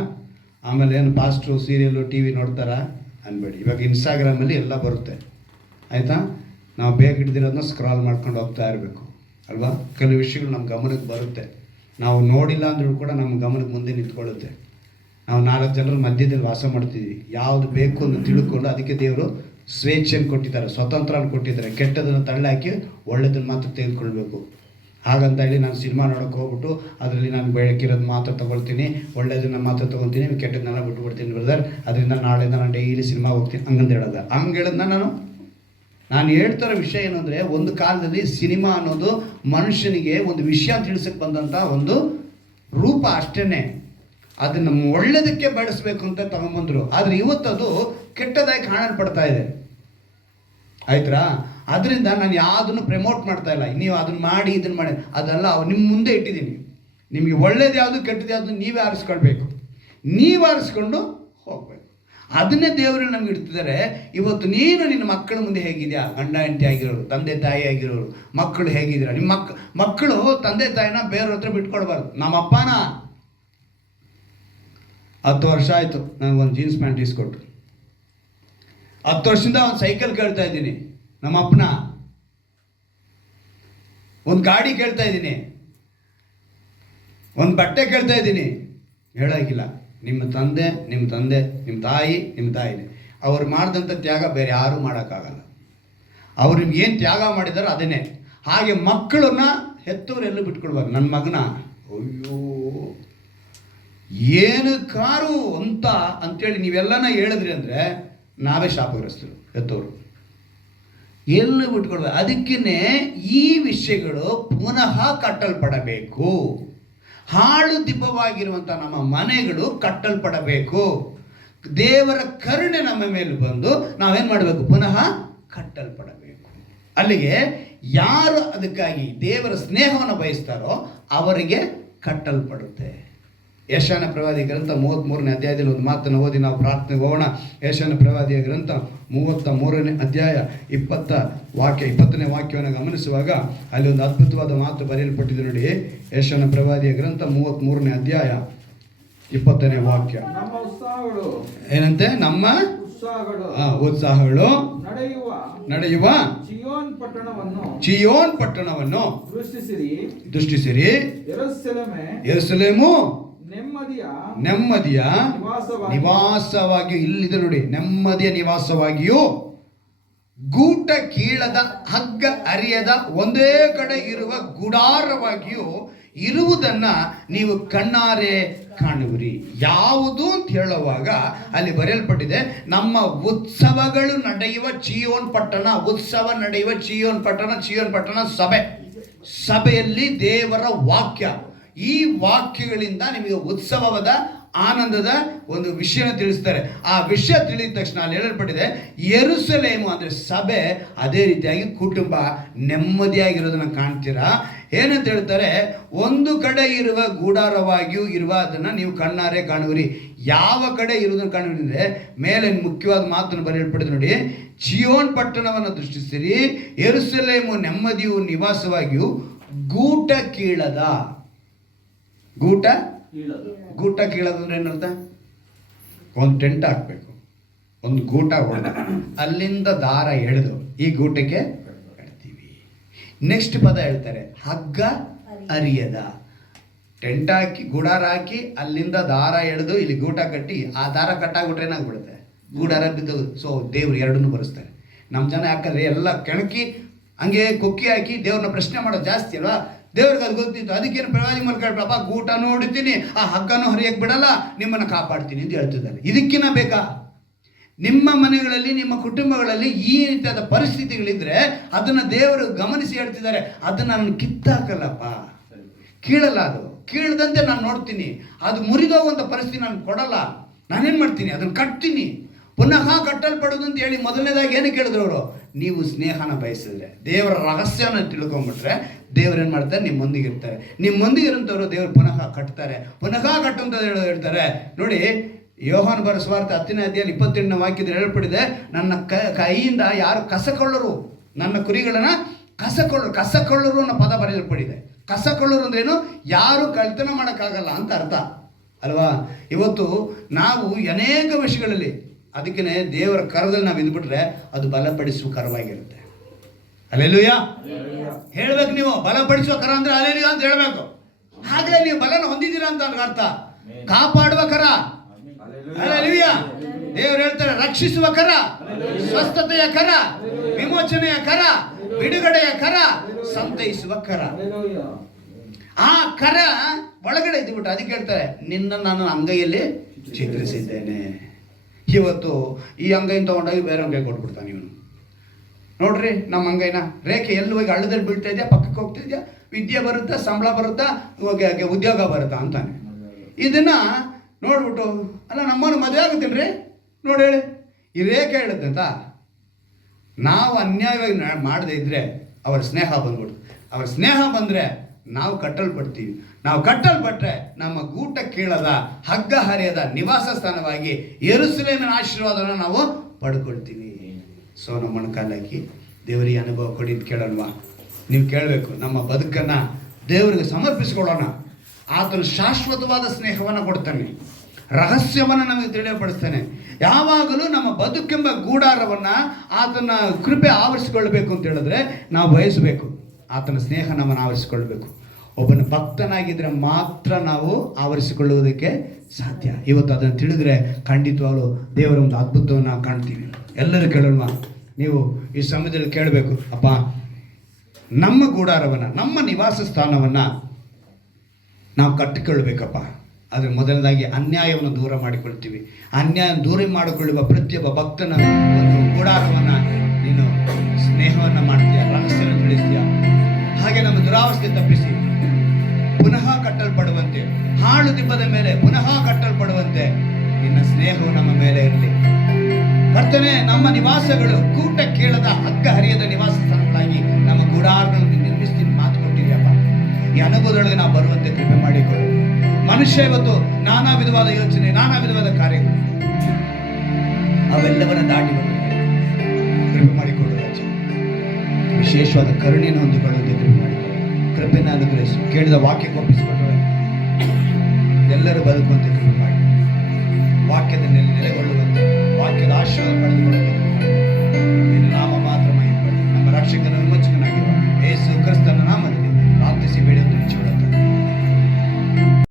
ಆಮೇಲೆ ಏನು ಪಾಸ್ಟ್ರು ಸೀರಿಯಲ್ಲು ಟಿ ವಿ ನೋಡ್ತಾರ ಅನ್ಬೇಡಿ. ಇವಾಗ ಇನ್ಸ್ಟಾಗ್ರಾಮಲ್ಲಿ ಎಲ್ಲ ಬರುತ್ತೆ, ಆಯಿತಾ. ನಾವು ಬೇಗ ಹಿಡ್ದಿರೋದನ್ನ ಸ್ಕ್ರಾಲ್ ಮಾಡ್ಕೊಂಡು ಹೋಗ್ತಾ ಇರಬೇಕು ಅಲ್ವಾ. ಕೆಲವು ವಿಷಯಗಳು ನಮ್ಮ ಗಮನಕ್ಕೆ ಬರುತ್ತೆ, ನಾವು ನೋಡಿಲ್ಲ ಅಂದ್ರೂ ಕೂಡ ನಮ್ಮ ಗಮನಕ್ಕೆ ಮುಂದೆ ನಿಂತ್ಕೊಳ್ಳುತ್ತೆ. ನಾವು 4 ಜನರ ಮಧ್ಯದಲ್ಲಿ ವಾಸ ಮಾಡ್ತಿದ್ವಿ, ಯಾವುದು ಬೇಕು ಅಂತ ತಿಳ್ಕೊಂಡು, ಅದಕ್ಕೆ ದೇವರು ಸ್ವೇಚ್ಛೆಯನ್ನು ಕೊಟ್ಟಿದ್ದಾರೆ, ಸ್ವತಂತ್ರನ ಕೊಟ್ಟಿದ್ದಾರೆ. ಕೆಟ್ಟದನ್ನು ತಳ್ಳಾಕಿ ಒಳ್ಳೆಯದನ್ನು ಮಾತ್ರ ತೆಗೆದುಕೊಳ್ಬೇಕು. ಹಾಗಂತ ಹೇಳಿ ನಾನು ಸಿನಿಮಾ ನೋಡೋಕೆ ಹೋಗ್ಬಿಟ್ಟು ಅದರಲ್ಲಿ ನಾನು ಬೆಳಕಿರೋದು ಮಾತ್ರ ತೊಗೊಳ್ತೀನಿ, ಒಳ್ಳೆಯದನ್ನು ಮಾತ್ರ ತೊಗೊಳ್ತೀನಿ, ಕೆಟ್ಟದನ್ನೆಲ್ಲ ಬಿಟ್ಬಿಡ್ತೀನಿ ಬ್ರದರ್, ಅದರಿಂದ ನಾಳೆಯಿಂದ ನಾನು ಡೈಲಿ ಸಿನಿಮಾ ಹೋಗ್ತೀನಿ ಹಂಗಂತ ಹೇಳೋದು. ಹಂಗೆ ಹೇಳೋದನ್ನ ನಾನು ಹೇಳ್ತಿರೋ ವಿಷಯ ಏನು ಅಂದರೆ, ಒಂದು ಕಾಲದಲ್ಲಿ ಸಿನಿಮಾ ಅನ್ನೋದು ಮನುಷ್ಯನಿಗೆ ಒಂದು ವಿಷಯ ತಿಳಿಸಕ್ಕೆ ಬಂದಂಥ ಒಂದು ರೂಪ ಅಷ್ಟೇ. ಅದನ್ನು ಒಳ್ಳೆಯದಕ್ಕೆ ಬಳಸಬೇಕು ಅಂತ ತಗೊಂಬಂದರು. ಆದರೆ ಇವತ್ತದು ಕೆಟ್ಟದಾಗಿ ಕಾಣಲ್ಪಡ್ತಾ ಇದೆ, ಆಯ್ತಾ. ಅದರಿಂದ ನಾನು ಯಾವುದನ್ನು ಪ್ರಮೋಟ್ ಮಾಡ್ತಾ ಇಲ್ಲ, ನೀವು ಅದನ್ನು ಮಾಡಿ ಇದನ್ನು ಮಾಡಿ ಅದೆಲ್ಲ ನಿಮ್ಮ ಮುಂದೆ ಇಟ್ಟಿದ್ದೀನಿ. ನಿಮಗೆ ಒಳ್ಳೇದು ಯಾವುದು ಕೆಟ್ಟದ್ದು ಯಾವುದು ನೀವೇ ಆರಿಸ್ಕೊಳ್ಬೇಕು, ನೀವು ಆರಿಸ್ಕೊಂಡು ಹೋಗಬೇಕು. ಅದನ್ನೇ ದೇವರು ನಮ್ಗೆ ಇಡ್ತಿದ್ದಾರೆ. ಇವತ್ತು ನೀನು ನಿನ್ನ ಮಕ್ಕಳ ಮುಂದೆ ಹೇಗಿದೆಯಾ, ಗಂಡ ಹೆಂಡತಿ ಆಗಿರೋರು, ತಂದೆ ತಾಯಿ ಆಗಿರೋರು, ಮಕ್ಕಳು ಹೇಗಿದ್ದೀರಾ. ನಿಮ್ಮ ಮಕ್ಕಳು ತಂದೆ ತಾಯಿನ ಬೇರೆಯವ್ರ ಹತ್ರ ಬಿಟ್ಕೊಡ್ಬಾರ್ದು. ನಮ್ಮ ಅಪ್ಪನ 10 ವರ್ಷ ಆಯಿತು ನನಗೊಂದು ಜೀನ್ಸ್ ಪ್ಯಾಂಟ್ ಇಸ್ಕೊಟ್ರು. 10 ವರ್ಷದಿಂದ ಒಂದು ಸೈಕಲ್ ಕೇಳ್ತಾ ಇದ್ದೀನಿ ನಮ್ಮ ಅಪ್ಪನ, ಒಂದು ಗಾಡಿ ಕೇಳ್ತಾ ಇದ್ದೀನಿ, ಒಂದು ಬಟ್ಟೆ ಕೇಳ್ತಾ ಇದ್ದೀನಿ. ಹೇಳೋಕ್ಕಿಲ್ಲ. ನಿಮ್ಮ ತಂದೆ ನಿಮ್ಮ ತಾಯಿನೇ ಅವ್ರು ಮಾಡಿದಂಥ ತ್ಯಾಗ ಬೇರೆ ಯಾರೂ ಮಾಡೋಕ್ಕಾಗಲ್ಲ. ಅವ್ರು ನಿಮ್ಗೇನು ತ್ಯಾಗ ಮಾಡಿದಾರೋ ಅದನ್ನೇ. ಹಾಗೆ ಮಕ್ಕಳನ್ನ ಹೆತ್ತವರೆಲ್ಲೂ ಬಿಟ್ಕೊಡ್ಬಾರ್ದು. ನನ್ನ ಮಗನ ಅಯ್ಯೋ ಏನು ಕಾರು ಅಂತೇಳಿ ನೀವೆಲ್ಲನ ಹೇಳಿದ್ರಿ ಅಂದರೆ ನಾವೇ ಶಾಪಗ್ರಸ್ತರು, ಹೆತ್ತವರು ಎಲ್ಲೂ ಬಿಟ್ಕೊಡ್ಬಾರ್ದು. ಅದಕ್ಕೇ ಈ ವಿಷಯಗಳು ಪುನಃ ಕಟ್ಟಲ್ಪಡಬೇಕು. ಹಾಳು ದಿಬ್ಬವಾಗಿರುವಂಥ ನಮ್ಮ ಮನೆಗಳು ಕಟ್ಟಲ್ಪಡಬೇಕು. ದೇವರ ಕರುಣೆ ನಮ್ಮ ಮೇಲೆ ಬಂದು ನಾವೇನು ಮಾಡಬೇಕು, ಪುನಃ ಕಟ್ಟಲ್ಪಡಬೇಕು. ಅಲ್ಲಿಗೆ ಯಾರು ಅದಕ್ಕಾಗಿ ದೇವರ ಸ್ನೇಹವನ್ನು ಬಯಸ್ತಾರೋ ಅವರಿಗೆ ಕಟ್ಟಲ್ಪಡುತ್ತೆ. ಯೆಶಾಯನ ಪ್ರವಾದಿಯ ಗ್ರಂಥ 33ನೇ ಅಧ್ಯಾಯದಲ್ಲಿ ಒಂದು ಮಾತನ್ನು ಓದಿ ನಾವು ಪ್ರಾರ್ಥನೆಗೆ ಹೋಗೋಣ. ಯೆಶಾಯನ ಪ್ರವಾದಿಯ ಗ್ರಂಥ 33ನೇ ಅಧ್ಯಾಯ 20ನೇ ವಾಕ್ಯವನ್ನು ಗಮನಿಸುವಾಗ ಅಲ್ಲಿ ಒಂದು ಅದ್ಭುತವಾದ ಮಾತು ಬರೆಯಲ್ಪಟ್ಟಿದೆ ನೋಡಿ. ಯೆಶಾಯನ ಪ್ರವಾದಿಯ ಗ್ರಂಥ 33ನೇ ಅಧ್ಯಾಯ 20ನೇ ವಾಕ್ಯ ನಮ್ಮ ಉತ್ಸಾಹಗಳು ಏನಂತೆ? ನಮ್ಮ ಉತ್ಸಾಹಗಳು ನಡೆಯುವ ಚಿಯೋನ್ ಪಟ್ಟಣವನ್ನು ದೃಷ್ಟಿಸಿರಿ. ಯೆರೂಸಲೇಮು ನೆಮ್ಮದಿಯ ನಿವಾಸವಾಗಿಯೂ, ಇಲ್ಲಿದೆ ನೋಡಿ, ನೆಮ್ಮದಿಯ ನಿವಾಸವಾಗಿಯೂ ಗೂಟ ಕೀಳದ ಹಗ್ಗ ಅರಿಯದ ಒಂದೇ ಕಡೆ ಇರುವ ಗುಡಾರವಾಗಿಯೂ ಇರುವುದನ್ನ ನೀವು ಕಣ್ಣಾರೆ ಕಾಣುವಿರಿ. ಯಾವುದು ಅಂತ ಹೇಳುವಾಗ ಅಲ್ಲಿ ಬರೆಯಲ್ಪಟ್ಟಿದೆ, ನಮ್ಮ ಉತ್ಸವಗಳು ನಡೆಯುವ ಚಿಯೋನ್ ಪಟ್ಟಣ. ಉತ್ಸವ ನಡೆಯುವ ಚಿಯೋನ್ ಪಟ್ಟಣ ಸಭೆಯಲ್ಲಿ ದೇವರ ವಾಕ್ಯ. ಈ ವಾಕ್ಯಗಳಿಂದ ನಿಮಗೆ ಉತ್ಸವದ ಆನಂದದ ಒಂದು ವಿಷಯನ ತಿಳಿಸ್ತಾರೆ. ಆ ವಿಷಯ ತಿಳಿದ ತಕ್ಷಣ ಅಲ್ಲಿ ಹೇಳಲ್ಪಟ್ಟಿದೆ, ಯೆರೂಸಲೇಮು ಅಂದರೆ ಸಭೆ, ಅದೇ ರೀತಿಯಾಗಿ ಕುಟುಂಬ ನೆಮ್ಮದಿಯಾಗಿರೋದನ್ನ ಕಾಣ್ತೀರಾ. ಏನಂತ ಹೇಳ್ತಾರೆ? ಒಂದು ಕಡೆ ಇರುವ ಗೂಡಾರವಾಗಿಯೂ ಇರುವ ಅದನ್ನು ನೀವು ಕಣ್ಣಾರೆ ಕಾಣುವಿರಿ. ಯಾವ ಕಡೆ ಇರುವುದನ್ನು ಕಾಣುವಿರಿ ಅಂದರೆ, ಮೇಲೆ ಮುಖ್ಯವಾದ ಮಾತನ್ನು ಬರೆಯಲ್ಪಟ್ಟಿದೆ ನೋಡಿ, ಚಿಯೋನ್ ಪಟ್ಟಣವನ್ನು ದೃಷ್ಟಿಸಿರಿ, ಯೆರೂಸಲೇಮು ನೆಮ್ಮದಿಯು ನಿವಾಸವಾಗಿಯೂ ಗೂಟ ಕೀಳದ. ಗೂಟ ಕೀಳೋದಂದ್ರೆ ಏನರ್ಥ? ಒಂದು ಟೆಂಟ್ ಹಾಕ್ಬೇಕು, ಒಂದು ಗೂಟ ಹೊಡೆದ, ಅಲ್ಲಿಂದ ದಾರ ಎಳೆದು ಈ ಗೂಟಕ್ಕೆ ಎಡ್ತೀವಿ. ನೆಕ್ಸ್ಟ್ ಪದ ಹೇಳ್ತಾರೆ, ಹಗ್ಗ ಅರಿಯದ. ಟೆಂಟ್ ಹಾಕಿ ಗುಡಾರ ಹಾಕಿ ಅಲ್ಲಿಂದ ದಾರ ಎಳೆದು ಇಲ್ಲಿ ಗೂಟ ಕಟ್ಟಿ, ಆ ದಾರ ಕಟ್ಟಾಗ್ಬಿಟ್ರೆ ಏನಾಗ್ಬಿಡುತ್ತೆ? ಗೂಡಾರ ಬಿದ್ದು. ಸೊ ದೇವ್ರು ಎರಡನ್ನೂ ಬರೆಸ್ತಾರೆ. ನಮ್ಮ ಜನ ಯಾಕಂದ್ರೆ ಎಲ್ಲ ಕೆಣಕಿ ಹಂಗೆ ಕೊಕ್ಕಿ ಹಾಕಿ ದೇವ್ರನ್ನ ಪ್ರಶ್ನೆ ಮಾಡೋದು ಜಾಸ್ತಿ ಅಲ್ವಾ? ದೇವ್ರಿಗೆ ಅದು ಗೊತ್ತಿತ್ತು. ಅದಕ್ಕೇನು ಪ್ರವಾದಿ ಮಾಡ್ಕೊಳ್ಬಪ್ಪ, ಗೂಟನೂ ಹೊಡಿತೀನಿ, ಆ ಹಗ್ಗನೂ ಹರಿಯಕ್ಕೆ ಬಿಡಲ್ಲ, ನಿಮ್ಮನ್ನು ಕಾಪಾಡ್ತೀನಿ ಅಂತ ಹೇಳ್ತಿದ್ದಾರೆ. ಇದಕ್ಕಿನ್ನ ಬೇಕಾ? ನಿಮ್ಮ ಮನೆಗಳಲ್ಲಿ, ನಿಮ್ಮ ಕುಟುಂಬಗಳಲ್ಲಿ ಈ ರೀತಿಯಾದ ಪರಿಸ್ಥಿತಿಗಳಿದ್ರೆ ಅದನ್ನು ದೇವರು ಗಮನಿಸಿ ಹೇಳ್ತಿದ್ದಾರೆ, ಅದನ್ನು ನಾನು ಕಿತ್ತಾಕಲ್ಲಪ್ಪ, ಕೀಳಲ್ಲ. ಅದು ಕೀಳದಂತೆ ನಾನು ನೋಡ್ತೀನಿ. ಅದು ಮುರಿದೋಗುವಂಥ ಪರಿಸ್ಥಿತಿ ನಾನು ಕೊಡಲ್ಲ. ನಾನೇನು ಮಾಡ್ತೀನಿ? ಅದನ್ನು ಕಟ್ತೀನಿ. ಪುನಃ ಕಟ್ಟಲ್ಪಡೋದು ಅಂತ ಹೇಳಿ ಮೊದಲನೇದಾಗಿ ಏನು ಕೇಳಿದ್ರು ಅವರು? ನೀವು ಸ್ನೇಹನ ಬಯಸಿದ್ರೆ, ದೇವರ ರಹಸ್ಯನ ತಿಳ್ಕೊಂಡ್ಬಿಟ್ರೆ ದೇವ್ರೇನು ಮಾಡ್ತಾರೆ? ನಿಮ್ಮೊಂದಿಗೆ ಇರ್ತಾರೆ. ನಿಮ್ಮೊಂದಿಗೆ ಇರೋಂಥವ್ರು ದೇವರು ಪುನಃ ಕಟ್ತಾರೆ. ಪುನಃ ಕಟ್ಟುವಂತ ಹೇಳ್ತಾರೆ ನೋಡಿ. ಯೋಹಾನ ಬರೆದ ಸುವಾರ್ತೆ 10ನೇ ಅಧ್ಯಾಯ 28ನೇ ವಾಕ್ಯದಲ್ಲಿ ಹೇಳಲ್ಪಟ್ಟಿದೆ, ನನ್ನ ಕೈಯಿಂದ ಯಾರು ಕಸಕೊಳ್ಳರು, ನನ್ನ ಕುರಿಗಳನ್ನ ಕಸಕೊಳ್ಳರು ಅನ್ನೋ ಪದ ಬರೆಯಲ್ಪಟ್ಟಿದೆ. ಕಸಕೊಳ್ಳರು ಅಂದ್ರೇನು? ಯಾರು ಕಳ್ತನ ಮಾಡೋಕ್ಕಾಗಲ್ಲ ಅಂತ ಅರ್ಥ ಅಲ್ವಾ? ಇವತ್ತು ನಾವು ಅನೇಕ ವಿಷಯಗಳಲ್ಲಿ, ಅದಕ್ಕೆ ದೇವರ ಕರದಲ್ಲಿ ನಾವು ಇದ್ಬಿಟ್ರೆ ಅದು ಬಲಪಡಿಸುವ ಕರವಾಗಿರುತ್ತೆ. ಅಲ್ಲೆಲ್ಲೂಯ ಹೇಳ್ಬೇಕು. ನೀವು ಬಲಪಡಿಸುವ ಕರ ಅಂದ್ರೆ ಅಲ್ಲೆಲ್ಲೂಯ ಅಂತ ಹೇಳ್ಬೇಕು. ಹಾಗೆ ನೀವು ಬಲನ ಹೊಂದಿದ್ದೀರಾ ಅಂತ ಅರ್ಥ. ಕಾಪಾಡುವ ಕರ, ಅಲ್ಲೆಲ್ಲೂಯ. ದೇವರು ಹೇಳ್ತಾರೆ, ರಕ್ಷಿಸುವ ಕರ, ಸ್ವಸ್ಥತೆಯ ಕರ, ವಿಮೋಚನೆಯ ಕರ, ಬಿಡುಗಡೆಯ ಕರ, ಸಂತೈಸುವ ಕರ. ಆ ಕರ ಒಳಗಡೆ ಇದ್ಬಿಟ್ಟು ಅದಕ್ಕೆ ಹೇಳ್ತಾರೆ, ನಿನ್ನ ನಾನು ಅಂಗೈಯಲ್ಲಿ ಚಿತ್ರಿಸಿದ್ದೇನೆ. ಇವತ್ತು ಈ ಅಂಗೈನ ತಗೊಂಡೋಗಿ ಬೇರೆ ಅಂಗೈ ಕೊಟ್ಬಿಡ್ತಾನೆ ಇವನು. ನೋಡ್ರಿ, ನಮ್ಮ ಅಂಗೈನ ರೇಖೆ ಎಲ್ಲಿ ಹೋಗಿ ಹಳ್ಳದಲ್ಲಿ ಬೀಳ್ತಾ ಇದೆಯಾ, ಪಕ್ಕಕ್ಕೆ ಹೋಗ್ತಾ ಇದೆಯಾ, ವಿದ್ಯೆ ಬರುತ್ತಾ, ಸಂಬಳ ಬರುತ್ತಾ, ಉದ್ಯೋಗ ಬರುತ್ತಾ ಅಂತಾನೆ. ಇದನ್ನ ನೋಡ್ಬಿಟ್ಟು, ಅಲ್ಲ ನಮ್ಮನ್ನು ಮದುವೆ ಆಗುತ್ತೇನೆ ರೀ ನೋಡಿ ಹೇಳಿ, ಈ ರೇಖೆ ಹೇಳುತ್ತಂತ. ನಾವು ಅನ್ಯಾಯವಾಗಿ ಮಾಡದೇ ಇದ್ರೆ ಅವರ ಸ್ನೇಹ ಬಂದ್ಬಿಡ್ತು. ಅವರ ಸ್ನೇಹ ಬಂದರೆ ನಾವು ಕಟ್ಟಲ್ಪಡ್ತೀವಿ. ನಾವು ಕಟ್ಟಲ್ಪಟ್ರೆ ನಮ್ಮ ಗೂಟ ಕೀಳದ ಹಗ್ಗ ಹರಿಯದ ನಿವಾಸ ಸ್ಥಾನವಾಗಿ ಯೆರೂಸಲೇಮಿನ ಆಶೀರ್ವಾದವನ್ನು ನಾವು ಪಡ್ಕೊಳ್ತೀವಿ. ಸೊ ನಮ್ಮ ಮೊಣಕಾಲಾಕಿ ದೇವರಿಗೆ ಅನುಭವ ಕೊಡಿ ಅಂತ ಕೇಳಲ್ವಾ? ನೀವು ಕೇಳಬೇಕು. ನಮ್ಮ ಬದುಕನ್ನು ದೇವರಿಗೆ ಸಮರ್ಪಿಸ್ಕೊಳ್ಳೋಣ. ಆತನು ಶಾಶ್ವತವಾದ ಸ್ನೇಹವನ್ನು ಕೊಡ್ತಾನೆ, ರಹಸ್ಯವನ್ನು ನಮಗೆ ತಿಳಿಯಪಡಿಸ್ತಾನೆ. ಯಾವಾಗಲೂ ನಮ್ಮ ಬದುಕೆಂಬ ಗೂಡಾರವನ್ನು ಆತನ ಕೃಪೆ ಆವರಿಸಿಕೊಳ್ಬೇಕು ಅಂತ ಹೇಳಿದ್ರೆ ನಾವು ಬಯಸಬೇಕು. ಆತನ ಸ್ನೇಹ ನಮ್ಮನ್ನು ಆವರಿಸಿಕೊಳ್ಬೇಕು. ಒಬ್ಬನ ಭಕ್ತನಾಗಿದ್ದರೆ ಮಾತ್ರ ನಾವು ಆವರಿಸಿಕೊಳ್ಳುವುದಕ್ಕೆ ಸಾಧ್ಯ. ಇವತ್ತು ಅದನ್ನು ತಿಳಿದ್ರೆ ಖಂಡಿತವಾಗಲೂ ದೇವರ ಒಂದು ಅದ್ಭುತವನ್ನು ನಾವು ಕಾಣ್ತೀವಿ. ಎಲ್ಲರೂ ಕೇಳಲ್ವಾ? ನೀವು ಈ ಸಮಯದಲ್ಲಿ ಕೇಳಬೇಕು, ಅಪ್ಪ ನಮ್ಮ ಗೂಡಾರವನ್ನು, ನಮ್ಮ ನಿವಾಸ ಸ್ಥಾನವನ್ನು ನಾವು ಕಟ್ಟಿಕೊಳ್ಬೇಕಪ್ಪ. ಅದ್ರ ಮೊದಲದಾಗಿ ಅನ್ಯಾಯವನ್ನು ದೂರ ಮಾಡಿಕೊಳ್ತೀವಿ. ಅನ್ಯಾಯ ದೂರ ಮಾಡಿಕೊಳ್ಳುವ ಪ್ರತಿಯೊಬ್ಬ ಭಕ್ತನ ಒಂದು ಗೂಡಾರವನ್ನು ನೀನು ಸ್ನೇಹವನ್ನು ಮಾಡ್ತೀಯ, ರಹಸ್ಯವನ್ನು ತಿಳಿಸ್ತೀಯ. ಹಾಗೆ ನಮ್ಮ ದುರಾವಸ್ಥೆ ತಪ್ಪಿಸಿ ಪುನಃ ಕಟ್ಟಲ್ಪಡುವಂತೆ, ಹಾಳು ದಿಬ್ಬದ ಮೇಲೆ ಪುನಃ ಕಟ್ಟಲ್ಪಡುವಂತೆ ನಿನ್ನ ಸ್ನೇಹವು ನಮ್ಮ ಮೇಲೆ ಇರಲಿ. ಕರ್ತನೇ, ನಮ್ಮ ನಿವಾಸಗಳು ಗೂಟ ಕೇಳದ ಹಗ್ಗ ಹರಿಯದ ನಿವಾಸ ಸ್ಥಾನಗಳಾಗಿ ನಮ್ಮ ಗೂಡಾರಗಳನ್ನು ನಿರ್ಮಿಸ್ತೀನಿ ಮಾತು ಕೊಟ್ಟಿದ್ಯಪ್ಪ. ಈ ಅನುಭವದೊಳಗೆ ನಾವು ಬರುವಂತೆ ಕೃಪೆ ಮಾಡಿಕೊಳ್ಳು. ಮನುಷ್ಯ ಇವತ್ತು ನಾನಾ ವಿಧವಾದ ಯೋಚನೆ, ನಾನಾ ವಿಧವಾದ ಕಾರ್ಯಗಳು, ಅವೆಲ್ಲವನ್ನ ದಾಟಿ ಬರುತ್ತದೆ. ಕೃಪೆ ಮಾಡಿಕೊಳ್ಳು ರಾಜ. ವಿಶೇಷವಾದ ಕರುಣೆಯನ್ನು ಹೊಂದಿಕೊಳ್ಳುವಂತೆ ಕೃಪೆ ಮಾಡಿಕೊಳ್ಳು. ಕೃಪೆನ ಅನುಗ್ರಹಿಸು. ಕೇಳಿದ ವಾಕ್ಯಕ್ಕೆ ಒಪ್ಪಿಸಿಕೊಟ್ಟರೆ ಎಲ್ಲರೂ ಬದುಕುವಂತೆ ಕೃಪೆ ವಾಕ್ಯದ ನೆಲೆಗೊಳ್ಳುವಂತೆ, ವಾಕ್ಯದ ಆಶೀರ್ವಾದ ಪಡೆದುಕೊಳ್ಳುವಂತೆ